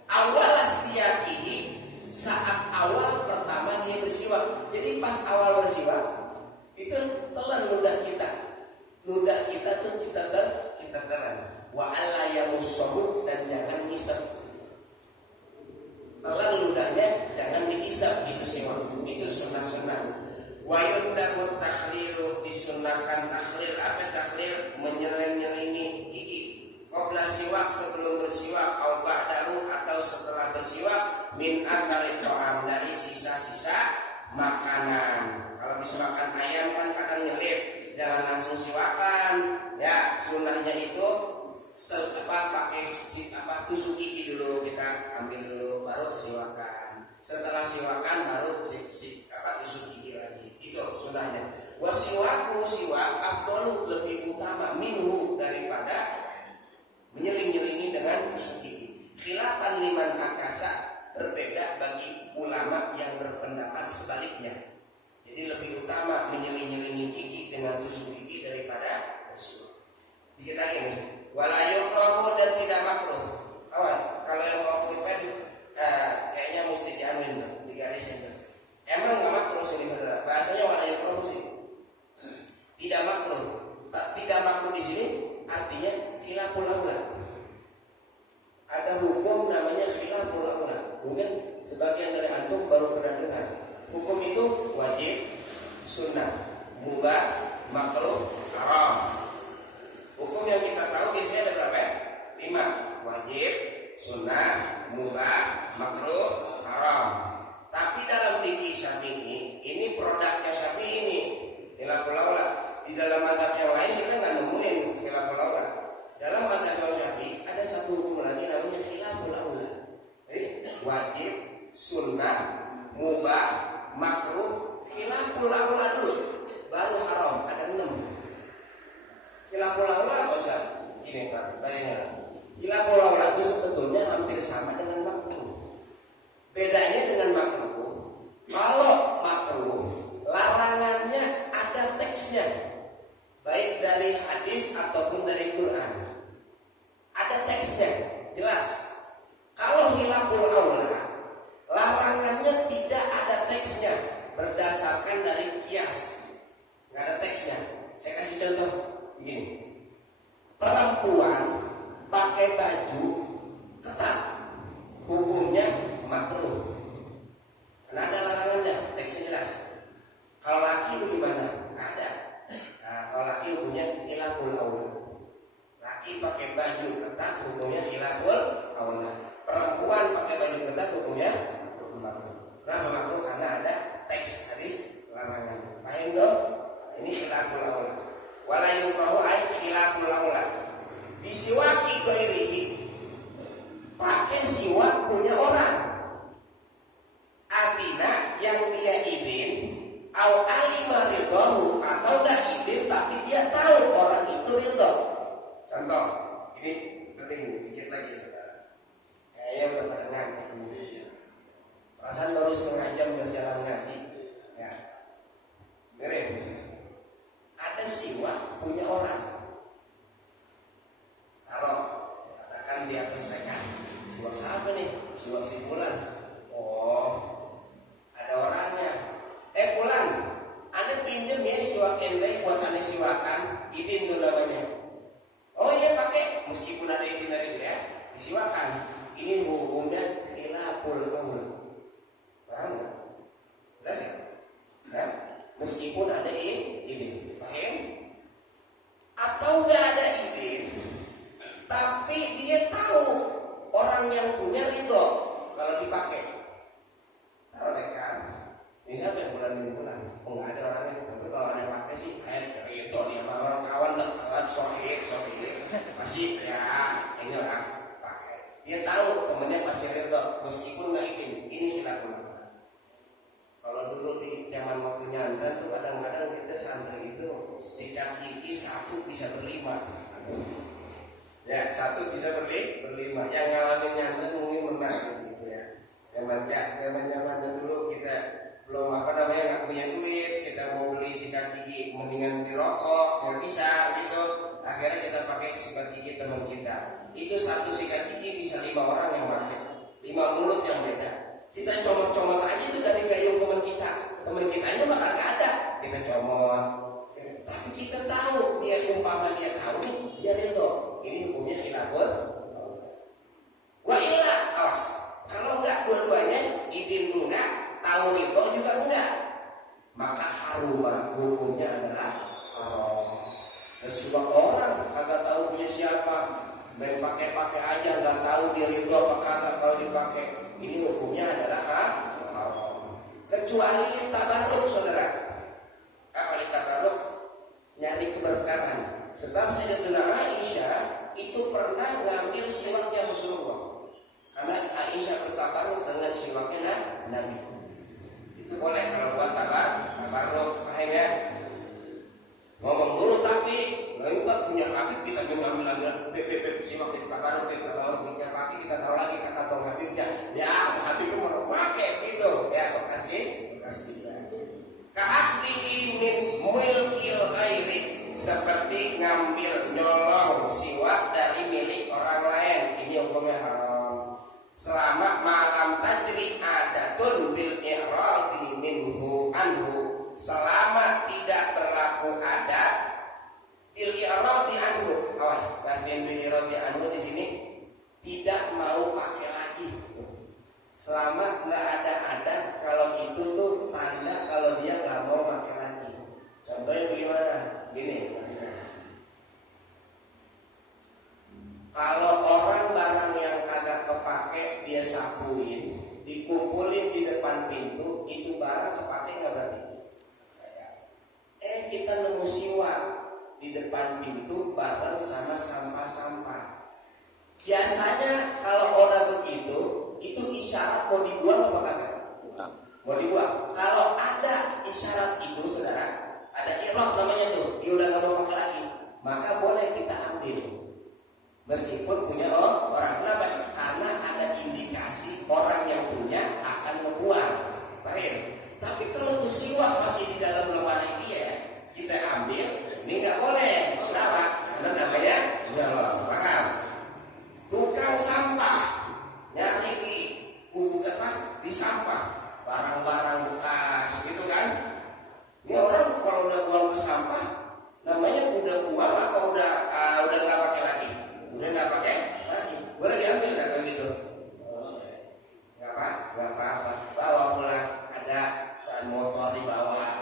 awal astiyakihi, saat awal pertama dia bersiwak. Jadi pas awal bersiwak itu telan ludah kita. Ludah kita tuh kita telan. Wa alla yamussahu, dan jangan ngisep. Telan ludahnya, jangan diisap, itu siwak. Itu sunnah-sunnah. Wa yundamu takhlilu, disunnahkan takhlil. Apa takhlil? Menyeling-nyelingi gigi. Qabla siwak, sebelum bersiwak, au ba'dahu, atau setelah bersiwak, min akari to'am, dari sisa-sisa makanan. Kalau bisa makan ayam kan kadang nyelip, jangan langsung siwakan. Ya, sunnahnya itu pakai tusuk gigi dulu, kita ambil dulu, baru siwakan. Setelah siwakan baru tusuk gigi lagi. Itu sunnahnya. Wasiwaku siwak afdalu, lebih utama minhu, daripada menyeling-nyelingi dengan tusuk gigi. Khilafan liman akasa, berbeda bagi ulama yang berpendapat sebaliknya. Jadi lebih utama menyeling-nyelingi gigi dengan tusuk gigi daripada bersiwak. Dikit lagi nih, wala yukrahu, dan tidak makruh. Kawan, kalau yang mau pulpen kayaknya mesti dianuin tuh, digarisin tuh. Emang nggak makruh sih bener, bahasanya wala yukrahu sih. Tidak makruh. Tidak makruh di sini artinya khilaful aula. Ada hukum namanya khilaful aula. Mungkin sebagian dari antum baru pernah dengar. Hukum itu wajib, sunnah, mubah, makruh, haram. Hukum yang kita tahu biasanya ada berapa? 5. Wajib, sunnah, mubah, makruh, haram. Tapi dalam fikih Syafi'i, ini produknya Syafi'i ini khilaful aula. Di dalam mazhab yang lain kita nggak nemuin khilaful aula. Dalam mazhab Syafi'i ada satu hukum lagi namanya khilaful aula. Jadi wajib, sunnah, mubah, makruh, khilaful aula dulu, baru haram. Ada 6. Khilaful aula apa Ustaz? Gini Pak, tanya. Khilaful aula itu sebetulnya hampir sama dengan makruh. Bedanya dengan makruh, kalau makruh larangannya ada teksnya, baik dari hadis ataupun dari Quran. Ada teksnya, jelas. Kalau khilaful aula, larangannya tidak ada teksnya, berdasarkan dari kias, nggak ada teksnya. Saya kasih contoh begini. Perempuan pakai baju ketat, hukumnya makruh, karena ada larangannya, teksnya jelas. Kalau laki gimana? Nggak ada laki pakai baju ketat hukumnya khilaful aula. Perempuan pakai baju ketat hukumnya makruh. Kenapa makruh? Karena ada teks hadis larangan. Paham dong? Ini khilaful aula. Wala yukrahu ay khilaful aula. Disiwaki ghairihi. Pakai siwak punya orang. Artinya yang dia izin au alima ridhahu, atau enggak izin tapi dia tahu orang itu ridho. Contoh, ini penting nih, dikit lagi saudara. Kayaknya udah pada ngantuk ini. Perasaan baru setengah jam berjalan ngaji. Ya. Dengerin. Ada siwak punya orang. Taruh, katakan di atas mereka. Siwak siapa nih? Siwak si Fulan. Oh, ada orangnya. Fulan, ane pinjem ya siwak ente buat ane siwakan. Izin tuh namanya. Oh iya pakai, meskipun ada izin dari dia, disiwakan. Ini hukumnya khilaful aula. Paham nggak? Jelas ya? Nah, meskipun ada izin, paham? Atau nggak ada izin, tapi dia tahu orang yang punya ridho kalau dipakai. Taruh kan? Ini siapa yang bulan? Oh nggak ada orangnya, tapi kalau ada yang pakai sih, ridho dia sama orang kawan dekat, sohib. Masih ya inilah pakai. Dia tahu temennya masih ridho meskipun nggak izin. Ini kita gunakan. Kalau dulu di zaman waktu nyandra tuh kadang-kadang kita santri itu sikat gigi satu bisa berlima. Ya satu bisa berlima. Yang ngalamin nyandra mungkin menang gitu ya. Zaman dulu kita belum nggak punya duit, kita mau beli sikat gigi mendingan dirokok nggak bisa gitu. Akhirnya kita pakai sikat gigi teman kita. Itu satu sikat gigi bisa 5 orang yang pakai, 5 mulut yang beda. Kita comot-comot aja itu dari gayung teman kita. Teman kita aja bakal gak ada. Kita comot. Tapi kita tahu dia umpama dia tahu nih dia ridho. Ini hukumnya khilaful. Wa illa awas. Kalau enggak dua-duanya izin enggak, tahu ridho juga enggak, maka haruma hukumnya adalah haram. Sebab orang kagak tahu punya siapa, main pakai aja, nggak tahu dia ridho apa kagak kalau dipakai. Ini hukumnya adalah haram. Kecuali tabarruk, saudara. Apa tabarruk? Nyari keberkahan. Sebab Sayyidatuna Aisyah itu pernah ngambil siwaknya Rasulullah. Karena Aisyah bertabarruk dengan siwaknya Nabi. Itu boleh kalau buat tabarruk, paham ya? Ngomong dulu tapi enggak punya Habib kita ambil simak kita baru mikir pakai kita taruh lagi ke kantong Habibnya. Ya Habib itu mau pakai gitu ya bekas kita. Ka'ahdihi min mulkil ghairi, seperti ngambil nyolong siwak dari milik orang lain. Ini hukumnya haram. Selama malam tajri adatun bil i'radi minhu anhu, selama tidak berlaku adat bil i'radi anhu. Awas, bagian bil i'radi anhu di sini tidak mau pakai lagi. Selama nggak ada adat, kalau itu tuh tanda kalau dia nggak mau pakai lagi. Contohnya bagaimana? Gini. Kalau orang barang yang kagak kepake dia sapuin, dikumpulin di depan pintu, itu barang kepake nggak berarti? Kita nemu siwak di depan pintu bareng sama sampah-sampah. Biasanya kalau orang begitu, itu isyarat mau dibuang apa kagak? Mau dibuang. Kalau ada isyarat itu, saudara, ada irab namanya tuh, dia udah nggak mau pakai lagi, maka boleh kita ambil. Meskipun punya orang. Kenapa? Karena ada indikasi orang yang punya akan ngebuang. Paham? Tapi kalau tuh siwak masih di dalam lemari dia, kita ambil, ini nggak boleh. Kenapa? Karena namanya nyolong. Paham? Tukang sampah nyari di kubu apa? Di sampah, barang-barang bekas gitu kan? Ini orang kalau udah buang ke sampah, namanya udah buang apa udah nggak pakai lagi? Udah nggak pakai lagi, boleh diambil nggak kayak gitu? Nggak apa-apa, bawa pulang, ada bahan motor dibawa,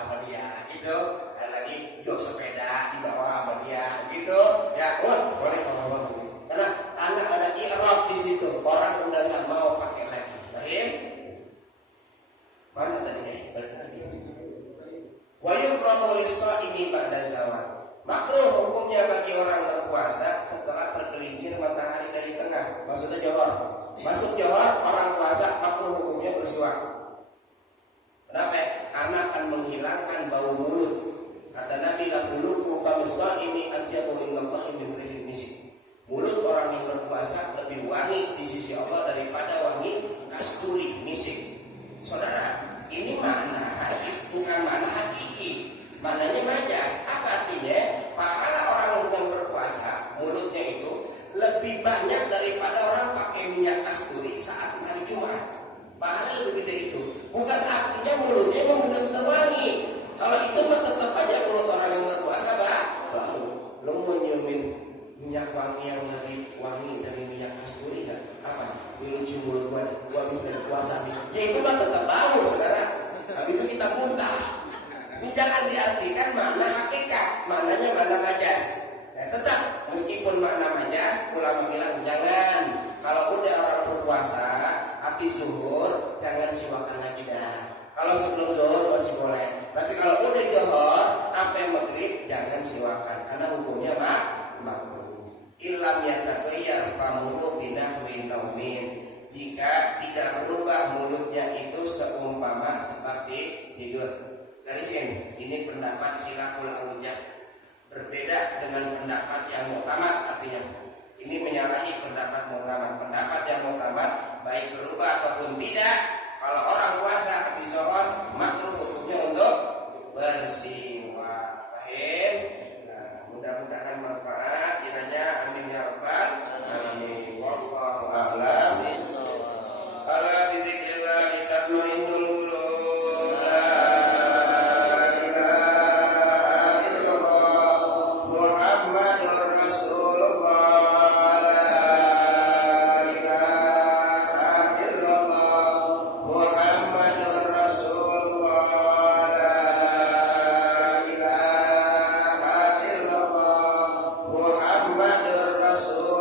persiwakan karena hukumnya makruh. Illam yataghayyar famuhu binahwi naumin, jika tidak berubah mulutnya itu seumpama seperti tidur. Garisin, ini pendapat khilaful aujah, berbeda dengan pendapat yang mu'tamad. Artinya ini menyalahi pendapat mu'tamad. Pendapat yang mu'tamad baik berubah ataupun tidak, kalau orang puasa habis sholat makruh hukumnya untuk bersiwak. Paham? Nah, mudah-mudahan manfaat kiranya, amin ya rabbal alamin. Wallahu a'lam. Ala bi dzikrillah tatma'innul qulub. La ilaha illallah Muhammadur Rasulullah. La ilaha illallah Muhammadur Rasulullah. La ilaha illallah Muhammadur Rasulullah.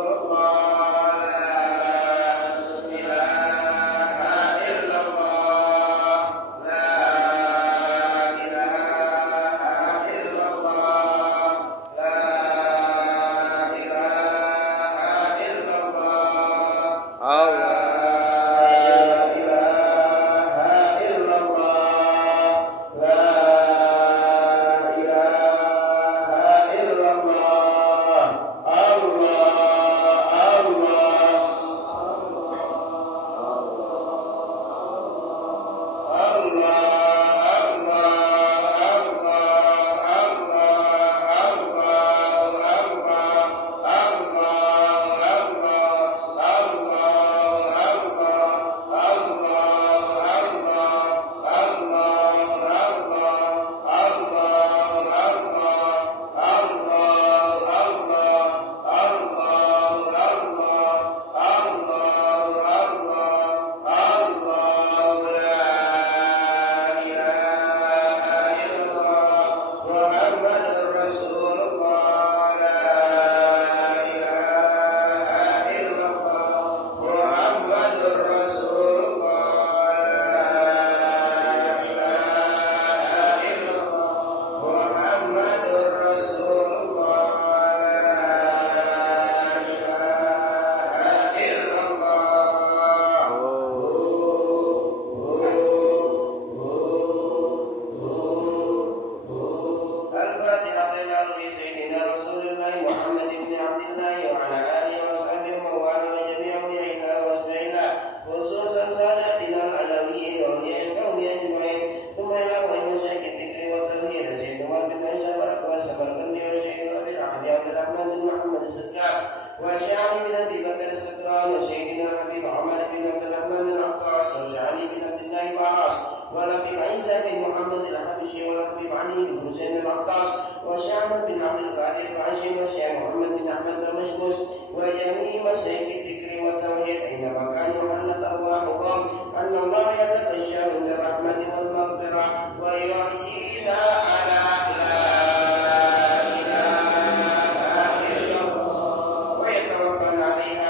عليها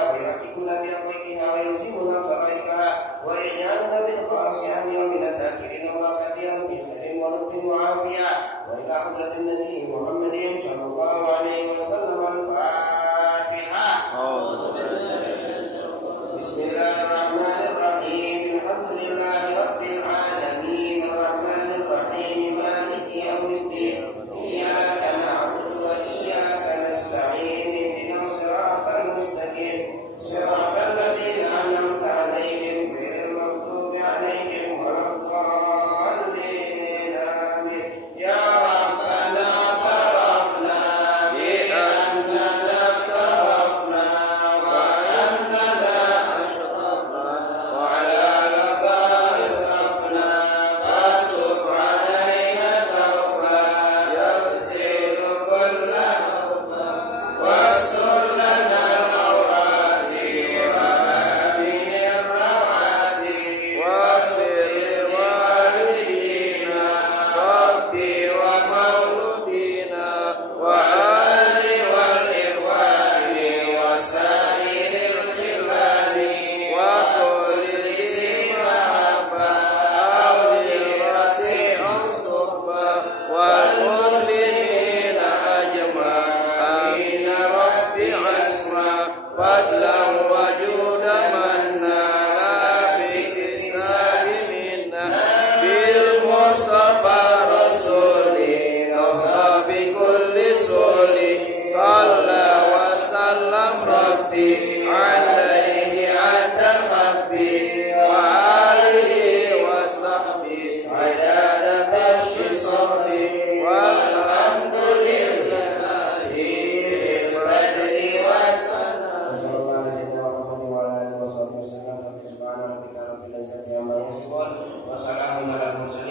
yasifun wa salamun alal mursalin